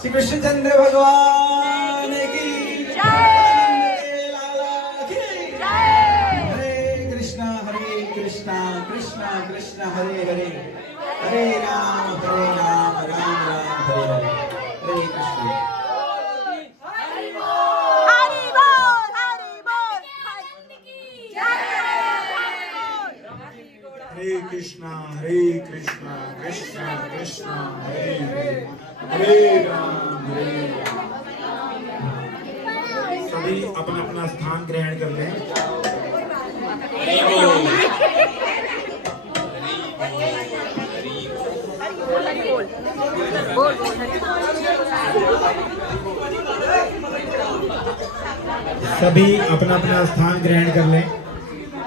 श्री कृष्णचंद्र भगवान की जय, लाला की जय। हरे कृष्णा कृष्णा कृष्णा हरे हरे, हरे राम राम राम हरे हरे, हरे कृष्ण। कृष्णा कृष्णा कृष्णा हरे हरे हरे राम सभी अपना अपना स्थान ग्रहण कर लें सभी अपना अपना स्थान ग्रहण कर लें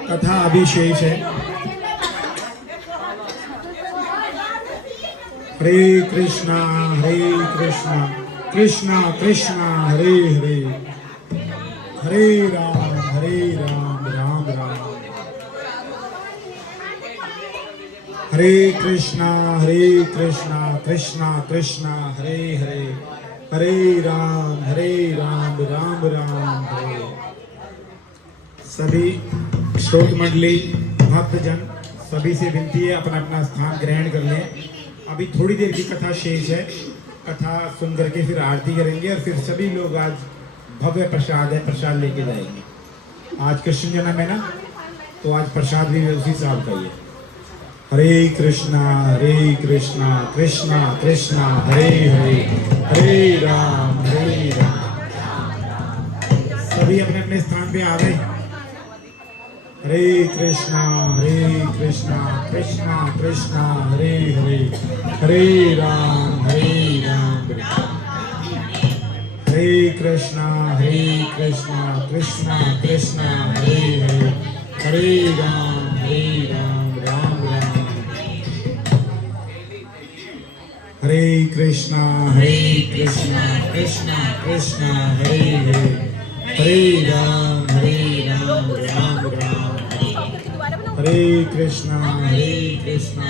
कथा अभी शेष है हरे कृष्णा कृष्णा कृष्णा हरे हरे हरे राम राम राम हरे कृष्णा कृष्णा कृष्णा हरे हरे हरे राम राम राम हरे सभी श्रोत मंडली भक्तजन सभी से विनती है अपना अपना स्थान ग्रहण कर लें अभी थोड़ी देर की कथा शेष है कथा सुन करके फिर आरती करेंगे और फिर सभी लोग आज भव्य प्रसाद है प्रसाद लेके जाएंगे आज कृष्ण जन्म है ना तो आज प्रसाद भी उसी साल का ही है हरे कृष्णा कृष्णा हरे हरे हरे राम सभी अपने अपने स्थान पे आ गए हरे कृष्णा कृष्णा हरे हरे हरे राम हरे कृष्णा कृष्णा हरे हरे हरे राम राम हरे कृष्णा कृष्णा हरे हरे हरे राम राम हरे कृष्णा कृष्णा